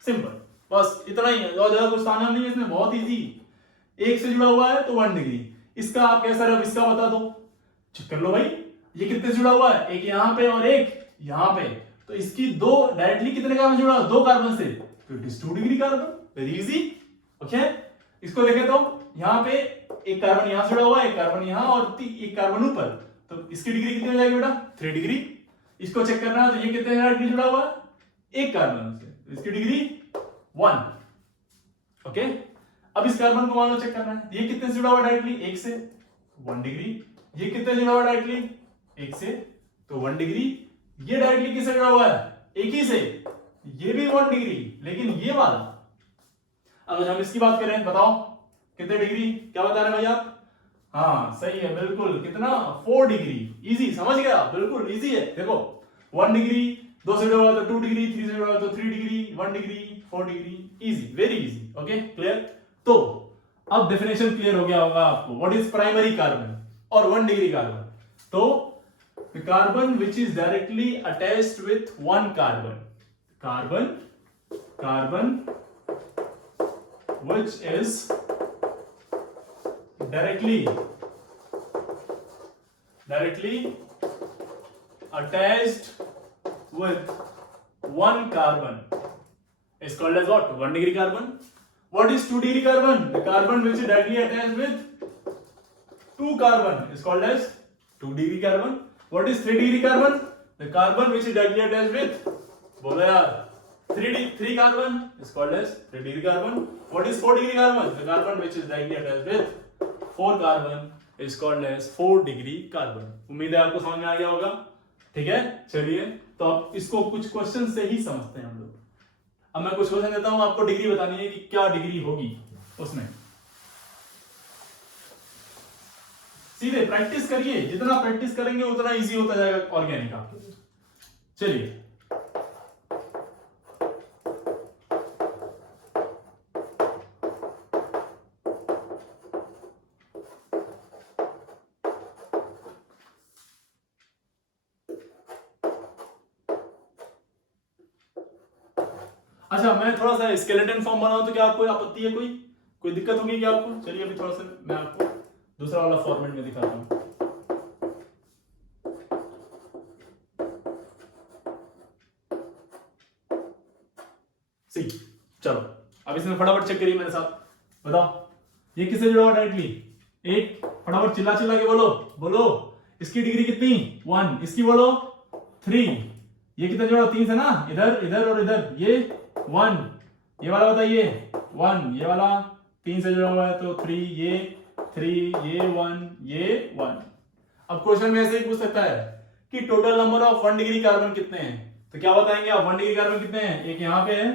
Simple, बस इतना ही है, और ज्यादा कुछ ताना नहीं है इसमें, बहुत इजी। एक से जुड़ा हुआ है तो 1 डिग्री। इसका आप कैसा रहा, इसका बता दो, चेक कर लो भाई, ये कितने से जुड़ा हुआ है, एक यहाँ पे और एक यहाँ पे, तो इसकी दो डायरेक्टली कितने कार्बन जुड़ा, 2 कार्बन से, तो it is 2 degree carbon. Very easy, okay. इसको देखें तो यहाँ पे एक कार्बन यहाँ जुड़ा हुआ है, एक कार्बन यहाँ और एक कार्बन ऊपर, तो इसकी डिग्री कितनी हो जाएगी बेटा, 3 डिग्री। इसको चेक करना है तो ये कितने डायरेक्टली जुड़ा हुआ है, एक कार्बन से, तो इसकी डिग्री 1, ओके। अब इस कार्बन को मान लो चेक करना है, ये कितने से जुड़ा हुआ डायरेक्टली, एक से, 1 डिग्री। ये कितने जुड़ा हुआ डायरेक्टली, एक से, तो 1 डिग्री। ये डायरेक्टली किससे जुड़ा हुआ है, एक ही से, ये भी 1 डिग्री। लेकिन ये वाला, अगर हम इसकी बात करें, बताओ कितने डिग्री, क्या बता रहे हैं भाई आप, हाँ सही है बिल्कुल, कितना, 4 डिग्री। इजी, समझ गया, बिल्कुल इजी है। देखो 1 डिग्री, 2 से जुड़ा हुआ तो 2 डिग्री, 3 से जुड़ा हुआ तो 3 degree, 1 degree, 4 degree, easy, very easy, okay, clear. तो अब डेफिनेशन क्लियर हो गया होगा आपको, व्हाट इज प्राइमरी कार्बन और 1 डिग्री कार्बन। तो the carbon which is directly attached with 1 carbon, carbon which is directly attached with 1 carbon is called as what, 1 degree carbon. What is 2 degree carbon? The carbon which is directly attached with 2 carbon is called as 2 degree carbon. What is 3 degree carbon? The carbon which is directly attached with, बोलो यार, 3 carbon is called as 3 degree carbon. What is 4 degree carbon? The carbon which is directly attached with 4 carbon is called as 4 degree carbon. उम्मीद है आपको समझ में आ गया होगा, ठीक है। चलिए, तो आप इसको कुछ क्वेश्चन से ही समझते हैं हम लोग। अब मैं कुछ क्वेश्चन देता हूं, आपको डिग्री बतानी है कि क्या डिग्री होगी उसमें। सीधे प्रैक्टिस करिए, जितना प्रैक्टिस करेंगे उतना इजी होता जाएगा ऑर्गेनिक आपके लिए। चलिए, अच्छा मैं थोड़ा सा स्केलेटन फॉर्म बनाऊं तो क्या आपको आपत्ति है, कोई दिक्कत होगी क्या आपको? चलिए अभी थोड़ा सा मैं आपको दूसरा वाला फॉर्मेट में दिखाता हूं। सी, चलो अब इसमें फटाफट चेक करिए मेरे साथ, बताओ ये किससे जुड़ा हुआ डायरेक्टली, एक, फटाफट चिल्ला चिल्ला के बोलो, इसकी डिग्री कितनी, 1, इसकी बोलो 3, ये कितना जुड़ा, 3 से ना, इधर और इधर, ये 1, ये वाला बताइए 1, ये वाला 3 से जुड़ा हुआ है तो 3, ये 3, ये 1, ये 1। अब क्वेश्चन में ऐसे ही पूछ सकता है कि total number of 1 degree carbon कितने हैं, तो क्या बताएंगे आप, 1 डिग्री कार्बन कितने हैं, एक यहाँ पे है,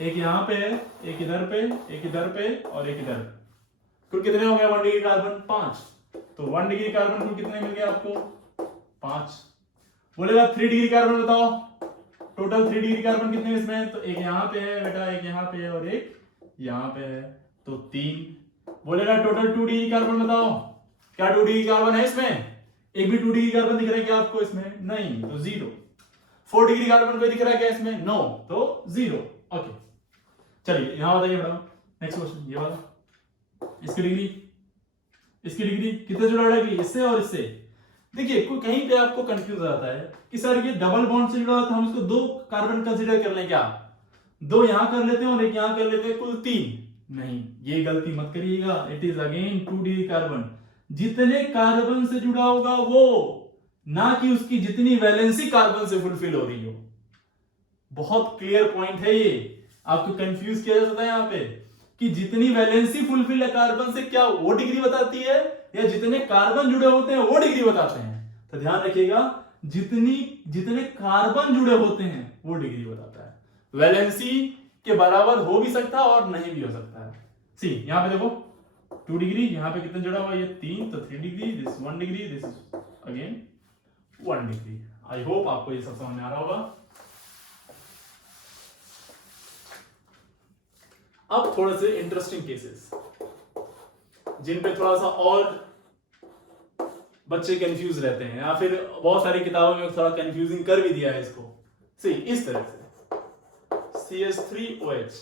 एक यहाँ पे है, एक इधर पे, एक इधर पे और एक इधर, कुल कितने हो गए 1 डिग्री कार्बन, 5। तो 1 डिग्री कार्बन कुल कितने मिल गए आपको, 5। बोलेगा 3 डिग्री कार्बन बताओ, टोटल 3 डिग्री कार्बन कितने इसमें, तो एक यहाँ पे है बेटा, एक यहाँ पे है और एक यहाँ पे है, तो 3। बोलेगा टोटल 2 डिग्री कार्बन बताओ, क्या 2 डिग्री कार्बन है इसमें, एक भी 2 डिग्री कार्बन दिख रहा है क्या आपको इसमें, नहीं, तो 0। 4 डिग्री कार्बन कोई दिख रहा है क्या इसमें, नो, तो 0। ओके, चलिए यहां बताइए बेटा, नेक्स्ट क्वेश्चन, ये वाला, इसकी डिग्री कितने जुड़ा है, इससे और इससे। देखिए कोई कहीं पे आपको कंफ्यूज आता है कि सर ये डबल बॉन्ड से जुड़ा हुआ था, हम इसको 2 कार्बन कंसीडर कर लें क्या, 2 यहां कर लेते हैं और एक यहां कर लेते हैं, कुल 3। नहीं, ये गलती मत करिएगा, it is again 2 degree carbon. जितने कार्बन से जुड़ा होगा वो, ना कि उसकी जितनी वैलेंसी कार्बन से फुलफिल हो रही हो। बहुत क्लियर पॉइंट है ये, आपको कंफ्यूज किया जा सकता है यहाँ पे कि जितनी वैलेंसी फुलफिल है कार्बन से, क्या वो डिग्री बताती है, या जितने कार्बन जुड़े होते हैं वो डिग्री बताते हैं। तो ध्यान रखिएगा, जितने कार्बन जुड़े होते हैं वो डिग्री बताता है। वैलेंसी के बराबर हो भी सकता है और नहीं भी हो सकता है। सी, यहाँ पे देखो 2 डिग्री, यहाँ पे कितना जुड़ा हुआ है, ये 3, तो 3 degree, this 1 degree, this again 1 degree. I hope आपको ये सब समझ में आ रहा होगा। अब थोड़े से इंटरेस्टिंग केसेस जिन पे थोड़ा सा और बच्चे कंफ्यूज रहते हैं, या फिर बहुत सारी किताबों में थोड़ा कंफ्यूजिंग कर भी दिया है इसको। सी इस तरह से CH3OH,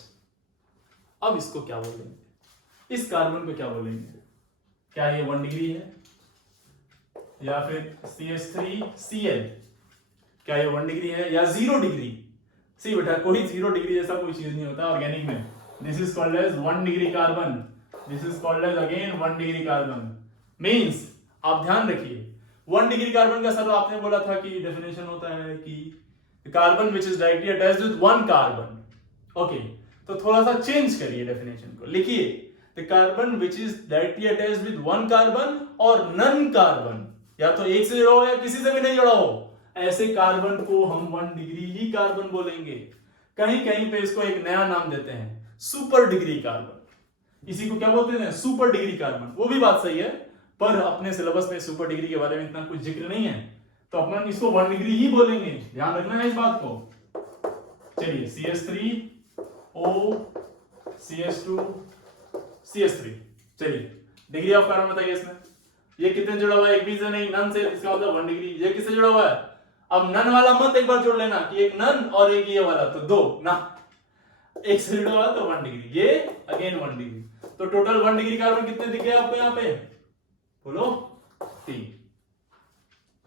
अब इसको क्या बोलेंगे, इस कार्बन को क्या बोलेंगे? क्या ये 1 डिग्री है? या फिर CH3Cl, क्या ये 1 डिग्री है या 0 डिग्री? सी बेटा, कोई 0 डिग्री जैसा कोई चीज नहीं होता ऑर्गेनिक में। This is called as 1 degree carbon, this is called as again 1 degree carbon. Means आप ध्यान रखिए, 1 डिग्री कार्बन का सर आपने बोला था कि डेफिनेशन होता है कि carbon which is directly attached with 1 carbon. Okay, तो थोड़ा सा चेंज करिए डेफिनेशन को, लिखिए the carbon which is directly attached with 1 carbon और नन कार्बन, या तो एक से जुड़ा हो या किसी से भी नहीं जुड़ा हो, ऐसे कार्बन को हम 1 डिग्री ही कार्बन बोलेंगे। कहीं कहीं पे इसको एक नया नाम देते हैं, सुपर डिग्री कार्बन। इसी को क्या बोलते हैं? Super degree carbon. वो भी बात सही है, पर अपने सिलेबस में सुपर डिग्री के बारे में इतना कुछ जिक्र नहीं है, तो अपन इसको 1 डिग्री ही बोलेंगे, ध्यान रखना है इस बात को। चलिए CH3O CH2 CH3, चलिए डिग्री ऑफ कार्बन बताइए इसमें। ये कितने जुड़ा हुआ है? एक भी से नहीं, नन से, इसका मतलब 1 डिग्री। ये किससे जुड़ा हुआ है? अब नन वाला मत एक बार जोड़ लेना कि एक नन और एक ये वाला, तो 2 ना, एक से जुड़ा हुआ तो 1 डिग्री, ये अगेन 1 डिग्री, तो टोटल 1 डिग्री कार्बन कितने दिख गए आपको यहाँ पे? बोलो 3।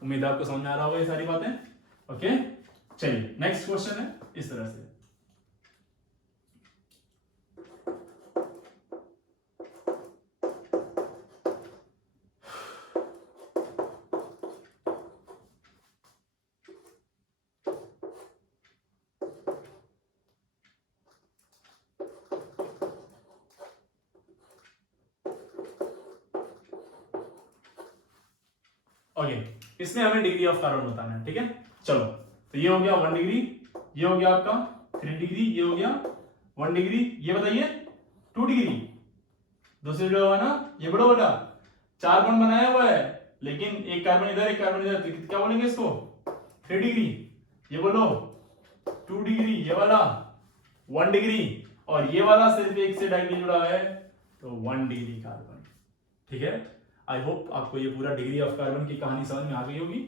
उम्मीद आपको समझ में आ रहा होगा ये सारी बातें। ओके, चलिए नेक्स्ट क्वेश्चन है इस तरह से। ओके, इसमें हमें डिग्री ऑफ कार्बन बताना है, ठीक है। चलो, तो ये हो गया 1 डिग्री, ये हो गया आपका 3 डिग्री, ये हो गया 1 डिग्री, ये बताइए 2 डिग्री, दूसरे जो है ना, ये बड़ा बड़ा 4 बॉन्ड बनाया हुआ है, लेकिन एक कार्बन इधर एक कार्बन इधर, तो क्या बोलेंगे इसको? 3 डिग्री। ये बोलो 2 डिग्री, ये वाला 1 डिग्री, और ये वाला सिर्फ एक से डायरेक्टली जुड़ा है, तो 1 डिग्री कार्बन, ठीक है। आई होप आपको ये पूरा डिग्री ऑफ कार्बन की कहानी समझ में आ गई होगी,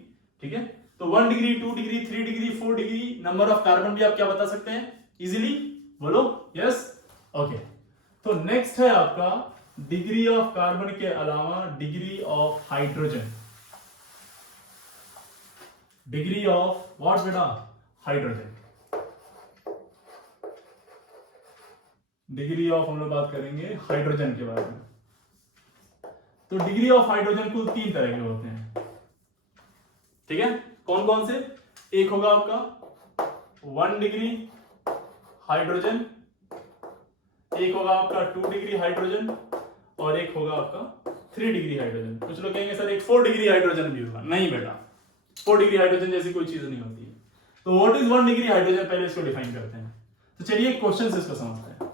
ठीक है। तो 1 degree, 2 degree, 3 degree, 4 degree, number of carbon भी आप क्या बता सकते हैं इजीली? बोलो यस। ओके, तो नेक्स्ट है आपका डिग्री ऑफ कार्बन के अलावा degree of hydrogen. Degree of what बेटा? हाइड्रोजन। डिग्री ऑफ हम लोग बात करेंगे हाइड्रोजन के बारे में। तो डिग्री ऑफ हाइड्रोजन कुल 3 तरह के होते हैं, ठीक है। कौन कौन से? एक होगा आपका 1 डिग्री हाइड्रोजन, एक होगा आपका 2 डिग्री हाइड्रोजन, और एक होगा आपका 3 डिग्री हाइड्रोजन। कुछ लोग कहेंगे सर एक 4 डिग्री हाइड्रोजन भी होगा। नहीं बेटा, 4 डिग्री हाइड्रोजन जैसी कोई चीज नहीं होती है। तो व्हाट इज 1 डिग्री हाइड्रोजन, पहले इसको डिफाइन करते हैं। तो चलिए क्वेश्चन से इसको समझते हैं।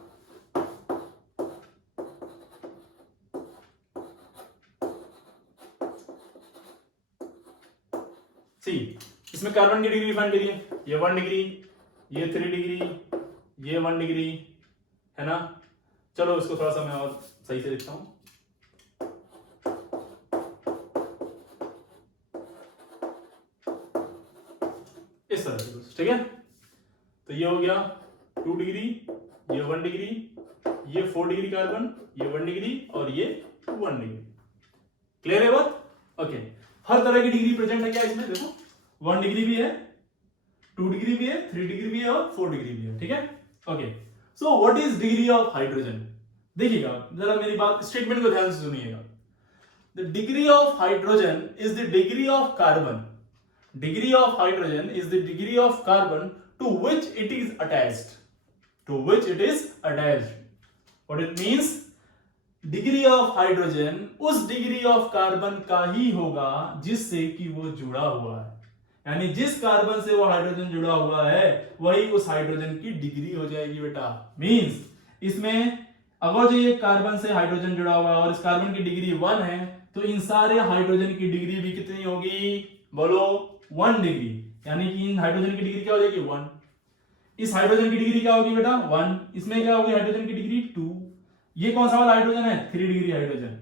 इसमें कार्बन की डिग्री डिफाइन करिए, ये 1 डिग्री, ये 3 डिग्री, ये 1 डिग्री, है ना। चलो इसको थोड़ा सा मैं और सही से लिखता हूं। इस तरह से कुछ, ठीक है। तो ये हो गया 2 डिग्री, ये 1 डिग्री, ये 4 डिग्री कार्बन, ये 1 डिग्री, और ये 1 डिग्री। क्लियर है बात? ओके, हर तरह की डिग्री प्रेजेंट है क्या इसमें? देखो 1 डिग्री भी है, 2 डिग्री भी है, 3 डिग्री भी है, और 4 डिग्री भी है, ठीक है। Okay, so what is degree of hydrogen? देखिएगा जरा मेरी बात, स्टेटमेंट को ध्यान से सुनिएगा। The degree of hydrogen is the degree of carbon, degree of hydrogen is the degree of carbon to which it is attached, to which it is attached. What it means? Degree of hydrogen उस degree of carbon का ही होगा जिससे कि वो जुड़ा हुआ है, यानी जिस कार्बन से वो हाइड्रोजन जुड़ा हुआ है वही उस हाइड्रोजन की डिग्री हो जाएगी बेटा। मींस इसमें अगर जो ये कार्बन से हाइड्रोजन जुड़ा हुआ है और इस कार्बन की डिग्री 1 है, तो इन सारे हाइड्रोजन की डिग्री भी कितनी होगी? बोलो 1 डिग्री, यानी कि इन हाइड्रोजन की डिग्री क्या हो जाएगी? 1। इस हाइड्रोजन की डिग्री क्या होगी बेटा 1, इसमें क्या होगी हाइड्रोजन की डिग्री 2, ये कौन सा वाला हाइड्रोजन है 3 डिग्री हाइड्रोजन।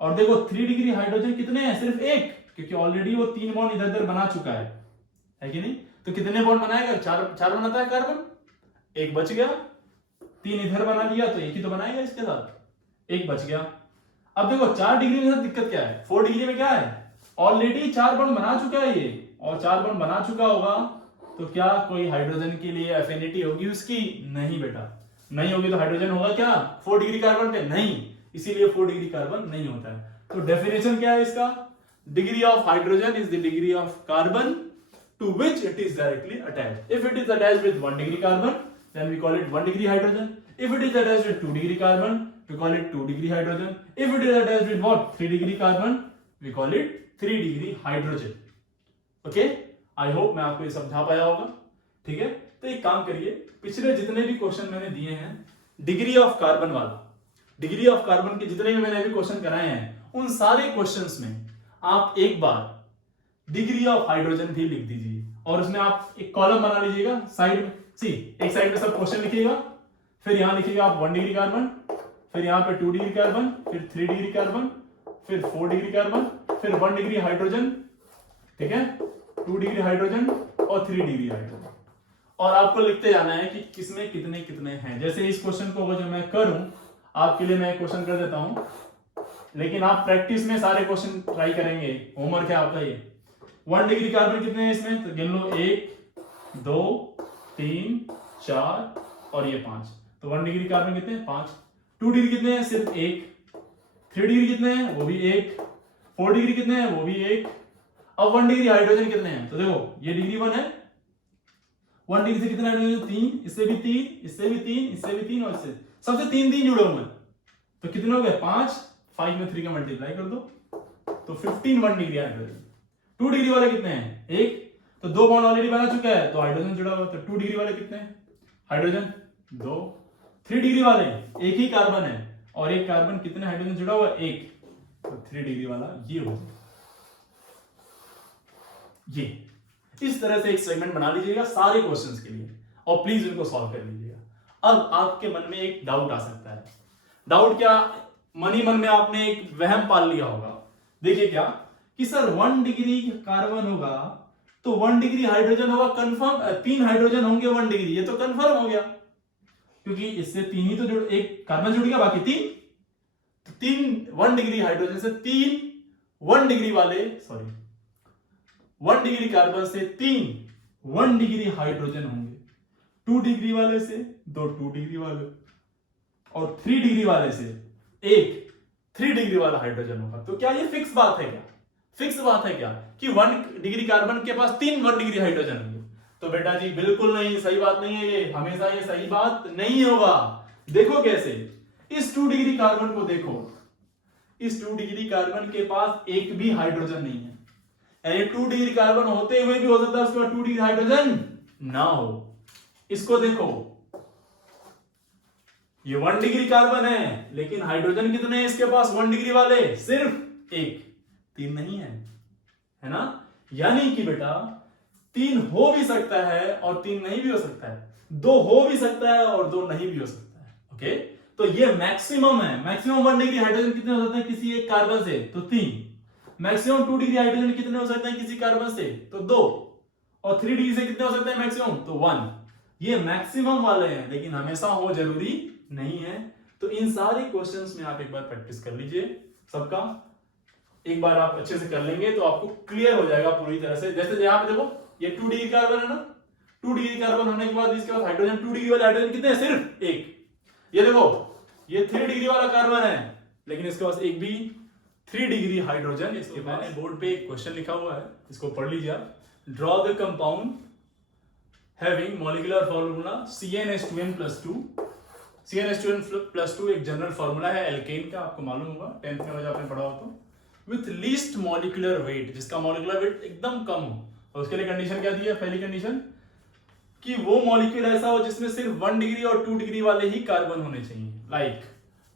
और देखो 3 डिग्री हाइड्रोजन कितने हैं सिर्फ एक, क्योंकि ऑलरेडी वो 3 बॉन्ड इधर उधर बना चुका है कि नहीं। तो कितने बॉन्ड बनाएगा, चार बनाता है कार्बन, एक बच गया, 3 इधर बना लिया तो एक ही तो बनाएगा इसके साथ, एक बच गया। अब देखो 4 डिग्री में दिक्कत क्या है, 4 डिग्री में क्या है ऑलरेडी 4 बॉन्ड बना चुका है ये, और 4 बॉन्ड बना चुका होगा तो क्या कोई हाइड्रोजन के लिए एफिनिटी होगी उसकी, नहीं बेटा नहीं होगी। तो हाइड्रोजन होगा क्या 4 डिग्री कार्बन पे, नहीं, इसीलिए 4 डिग्री कार्बन नहीं होता है। तो डेफिनेशन क्या है इसका, degree of hydrogen is the degree of carbon to which it is directly attached. If it is attached with 1 degree carbon, then we call it 1 degree hydrogen. If it is attached with 2 degree carbon, we call it 2 degree hydrogen. If it is attached with what 3 degree carbon, we call it 3 degree hydrogen. Okay? I hope मैं आपको ये समझा पाया होगा, ठीक है। तो एक काम करिए, पिछले जितने भी क्वेश्चन मैंने दिए हैं डिग्री ऑफ कार्बन वाला, डिग्री ऑफ कार्बन के जितने भी मैंने अभी क्वेश्चन कराए हैं, उन सारे क्वेश्चंस में आप एक बार डिग्री ऑफ हाइड्रोजन भी लिख दीजिए, और उसमें आप एक कॉलम बना लीजिएगा साइड में, सी एक साइड में सब क्वेश्चन लिखिएगा, फिर यहां लिखिएगा आप 1 डिग्री कार्बन, फिर यहां पे 2 डिग्री कार्बन, फिर 3 डिग्री कार्बन, फिर 4 डिग्री कार्बन, फिर 1 डिग्री हाइड्रोजन, ठीक है, 2 डिग्री हाइड्रोजन और 3 डिग्री हाइड्रोजन, और आपको लिखते जाना है कि किसमें कितने कितने हैं। जैसे इस क्वेश्चन को जो मैं करूं आपके लिए, मैं क्वेश्चन कर देता हूं, लेकिन आप प्रैक्टिस में सारे क्वेश्चन ट्राई करेंगे, होमवर्क है आपका ये। 1 डिग्री कार्बन कितने हैं इसमें, तो गिन लो 1 2 3 4 और ये 5, तो 1 डिग्री कार्बन कितने हैं 5। 2 डिग्री कितने हैं सिर्फ 1, 3 डिग्री कितने हैं वो भी 1, 4 डिग्री कितने हैं वो भी 1। अब 1 डिग्री हाइड्रोजन कितने हैं, तो देखो ये डिग्री 1 है, 1 डिग्री से कितने हाइड्रोजन 3, इससे भी 3, इससे भी 3, इससे भी 3 और इससे सबसे 3 जुड़े हुए हैं, तो कितने हो गए 5, 5 में 3 का मल्टीप्लाई कर दो तो 15 1 डिग्री हाइड्रोजन। 2 डिग्री वाले कितने हैं 1, तो 2 बॉन्ड ऑलरेडी बना चुका है तो हाइड्रोजन जुड़ा हुआ, तो 2 डिग्री वाले कितने हैं हाइड्रोजन 2। 3 डिग्री वाले एक ही कार्बन है और एक कार्बन कितने हाइड्रोजन जुड़ा हुआ 1, तो 3 डिग्री वाला ये हो जाए। ये इस तरह से एक सेगमेंट बना लीजिएगा सारे क्वेश्चंस के लिए, और प्लीज इनको सॉल्व कर लीजिएगा। अब आपके मन में एक डाउट आ सकता है, डाउट क्या, मन ही मन में आपने एक वहम पाल लिया होगा, देखिए क्या कि सर 1 डिग्री कार्बन होगा तो 1 डिग्री हाइड्रोजन होगा कंफर्म, 3 हाइड्रोजन होंगे 1 डिग्री, ये तो कंफर्म हो गया क्योंकि इससे 3 ही तो जुड़, एक कार्बन जुड़ गया बाकी 3, तो 3 1 डिग्री हाइड्रोजन से 3 1 डिग्री वाले, सॉरी 1 डिग्री कार्बन से 3 1 डिग्री हाइड्रोजन होंगे, 2 डिग्री वाले से 2 डिग्री वाले, और 3 डिग्री वाले से एक 3 डिग्री वाला हाइड्रोजन होगा। तो क्या ये फिक्स बात है क्या, फिक्स बात है क्या कि 1 डिग्री कार्बन के पास 3 1 डिग्री हाइड्रोजन होंगे? तो बेटा जी बिल्कुल नहीं, सही बात नहीं है ये, हमेशा ये सही बात नहीं होगा। देखो कैसे, इस 2 डिग्री कार्बन को देखो, इस 2 डिग्री कार्बन के पास एक भी हाइड्रोजन नहीं है, यानी 2 डिग्री कार्बन होते हुए भी हो सकता है उसके बाद 2 डिग्री हाइड्रोजन ना हो। इसको देखो, ये 1 डिग्री कार्बन है लेकिन हाइड्रोजन कितने हैं इसके पास 1 डिग्री वाले, सिर्फ एक, 3 नहीं है ना। यानी कि बेटा 3 हो भी सकता है और 3 नहीं भी हो सकता है, 2 हो भी सकता है और 2 नहीं भी हो सकता है। ओके, तो ये मैक्सिमम है, मैक्सिमम 1 डिग्री हाइड्रोजन कितने हो सकते हैं किसी एक कार्बन से, तो 3। मैक्सिमम 2 डिग्री हाइड्रोजन कितने हो सकते हैं किसी कार्बन से, तो 2, और 3 डिग्री से कितने हो सकते हैं मैक्सिमम, तो 1। ये मैक्सिमम वाले हैं लेकिन हमेशा हो जरूरी नहीं है। तो इन सारे क्वेश्चंस में आप एक बार प्रैक्टिस कर लीजिए, सबका एक बार आप अच्छे से कर लेंगे तो आपको क्लियर हो जाएगा पूरी तरह से। जैसे यहाँ पे देखो ये 2 डिग्री कार्बन है ना, 2 डिग्री कार्बन होने के बाद इसके बाद हाइड्रोजन 2 डिग्री वाले हाइड्रोजन कितने हैं, सिर्फ एक। ये देखो ये 3 डिग्री वाला कार्बन है लेकिन इसके पास एक भी 3 डिग्री हाइड्रोजन इसके पास। मैंने बोर्ड पे एक क्वेश्चन लिखा हुआ है, इसको पढ़ लीजिए आप। Draw the compound having molecular formula CnH2n+2। CnH2n+2 एक जनरल फॉर्मूला है एल्केन का, आपको मालूम होगा 10th में आपने पढ़ा हो तो। विथ लीस्ट मॉलिक्यूलर वेट, जिसका मॉलिक्यूलर वेट एकदम कम हो, और उसके लिए कंडीशन क्या दी है, पहली कंडीशन कि वो मॉलिक्यूल ऐसा हो जिसमें सिर्फ 1 डिग्री और 2 डिग्री वाले ही कार्बन होने चाहिए। लाइक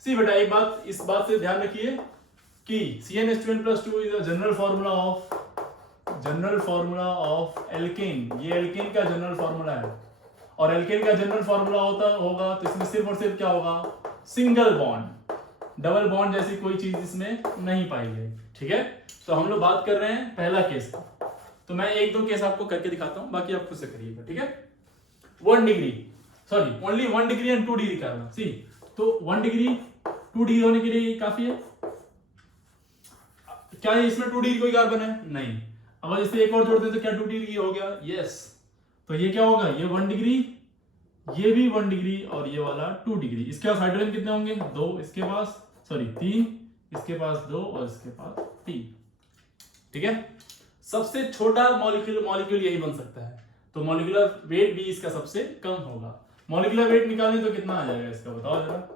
सी बेटा एक बात, इस बात से ध्यान रखिए कि CnH2n+2 is a general formula of alkene, ये एल्केन का जनरल फॉर्मूला है, और एल्केन का जनरल फॉर्मूला होगा तो इसमें सिर्फ और सिर्फ क्या होगा, सिंगल बॉन्ड, डबल बॉन्ड जैसी कोई चीज इसमें नहीं पाई गई। ठीक है, तो हम लोग बात कर रहे हैं पहला केस का, तो मैं एक दो केस आपको करके दिखाता हूं, बाकी आप खुद से करिएगा। ठीक है, 1 degree, sorry only 1 degree and 2 degree करना। सी, तो 1 डिग्री 2 डिग्री होने के लिए काफी है। क्या है इसमें 2 डिग्री कोई कार्बन है? नहीं। अगर इसे एक और जोड़ दें तो क्या 2 डिग्री हो गया? यस। तो ये क्या होगा, ये 1 डिग्री, ये भी 1 डिग्री और ये वाला 2 डिग्री। इसके पास हाइड्रोजन कितने होंगे? 2, इसके पास सॉरी 3, इसके पास 2 और इसके पास 3। ठीक है, सबसे छोटा मॉलिक्यूल यही बन सकता है, तो मॉलिक्यूलर वेट भी इसका सबसे कम होगा। मॉलिक्यूलर वेट निकालें तो कितना आ जाएगा इसका, बताओ जरा।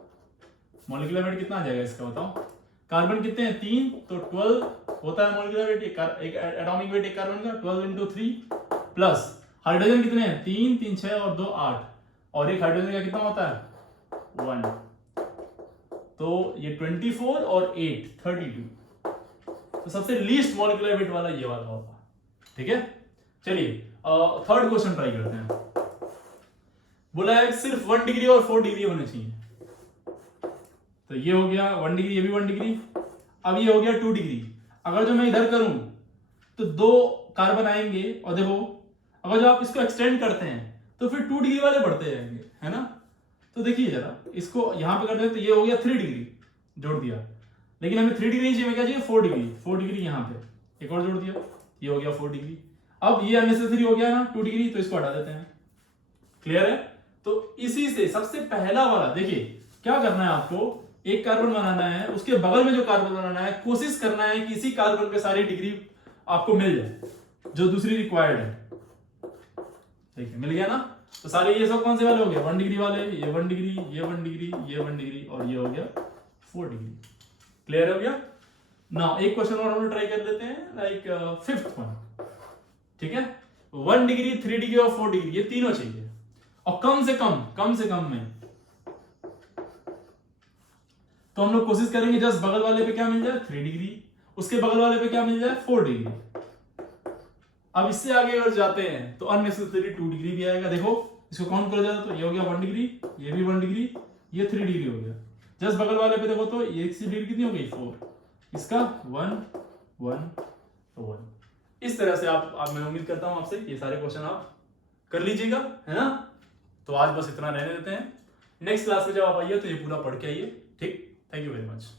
मॉलिक्यूलर वेट कितना आ जाएगा इसका बताओ। कार्बन कितने हैं? 3, तो 12 होता है मॉलिक्यूलर वेट, एक एटॉमिक वेट एक कार्बन का 12 into 3 प्लस हाइड्रोजन कितने हैं? 3, 3 6 और 2 8, और एक हाइड्रोजन का कितना होता है? 1, तो ये 24 और 8 32, तो सबसे लीस्ट मॉलिक्यूलर वेट वाला ये वाला होगा। ठीक है, चलिए थर्ड क्वेश्चन ट्राई करते हैं। बोला है सिर्फ 1 डिग्री और 4 डिग्री होने चाहिए, तो ये हो गया 1 डिग्री, ये भी 1 डिग्री, अब ये हो गया 2 डिग्री। अगर जो मैं इधर करूं तो 2 कार्बन आएंगे, और देखो अगर जो आप इसको एक्सटेंड करते हैं तो फिर 2 डिग्री वाले बढ़ते जाएंगे, है ना। तो देखिए जरा, इसको यहां पे करते हैं तो ये हो गया 3 डिग्री जोड़ दिया, लेकिन हमें 3 डिग्री चाहिए, क्या चाहिए? 4 डिग्री। 4 डिग्री यहां पे एक और जोड़ दिया, ये हो गया 4 डिग्री। अब ये अननेसेसरी हो गया ना 2 डिग्री, तो इसको हटा देते हैं। क्लियर है? तो इसी से सबसे पहला वाला देखिए, क्या करना है आपको, एक कार्बन बनाना है, उसके बगल में जो कार्बन बनाना है, कोशिश करना है कि इसी कार्बन पे सारी डिग्री आपको मिल जाए जो दूसरी रिक्वायर्ड है। देखिए मिल गया ना, तो सारे ये सब कौन से वाले हो गए? 1 डिग्री वाले, ये 1 डिग्री, ये 1 डिग्री, ये 1 डिग्री और ये हो गया 4 डिग्री। क्लियर हो गया ना। एक क्वेश्चन और हम लोग ट्राई कर लेते हैं, लाइक फिफ्थ वन। ठीक है, 1 डिग्री, 3 डिग्री और 4 डिग्री, ये तीनों चाहिए, और कम से कम में तो हम लोग कोशिश करेंगे जस्ट बगल वाले पे क्या मिल जाए? 3 डिग्री, उसके बगल वाले पे क्या मिल जाए? 4 डिग्री। अब इससे आगे अगर जाते हैं तो अननेसेसरी 2 डिग्री भी आएगा। देखो इसको काउंट करो जाए तो ये हो गया 1 डिग्री, ये भी 1 डिग्री, ये 3 डिग्री हो गया। जस्ट बगल वाले पे देखो तो ये की डिग्री कितनी हो गई? 4, इसका 1 1 तो 1। इस तरह से आप मैं उम्मीद करता हूं आपसे ये सारे क्वेश्चन आप कर लीजिएगा, है ना। तो आज बस इतना रहने देते हैं, नेक्स्ट क्लास में जब आप आइए तो ये पूरा पढ़ के आइए। ठीक, थैंक यू वेरी मच।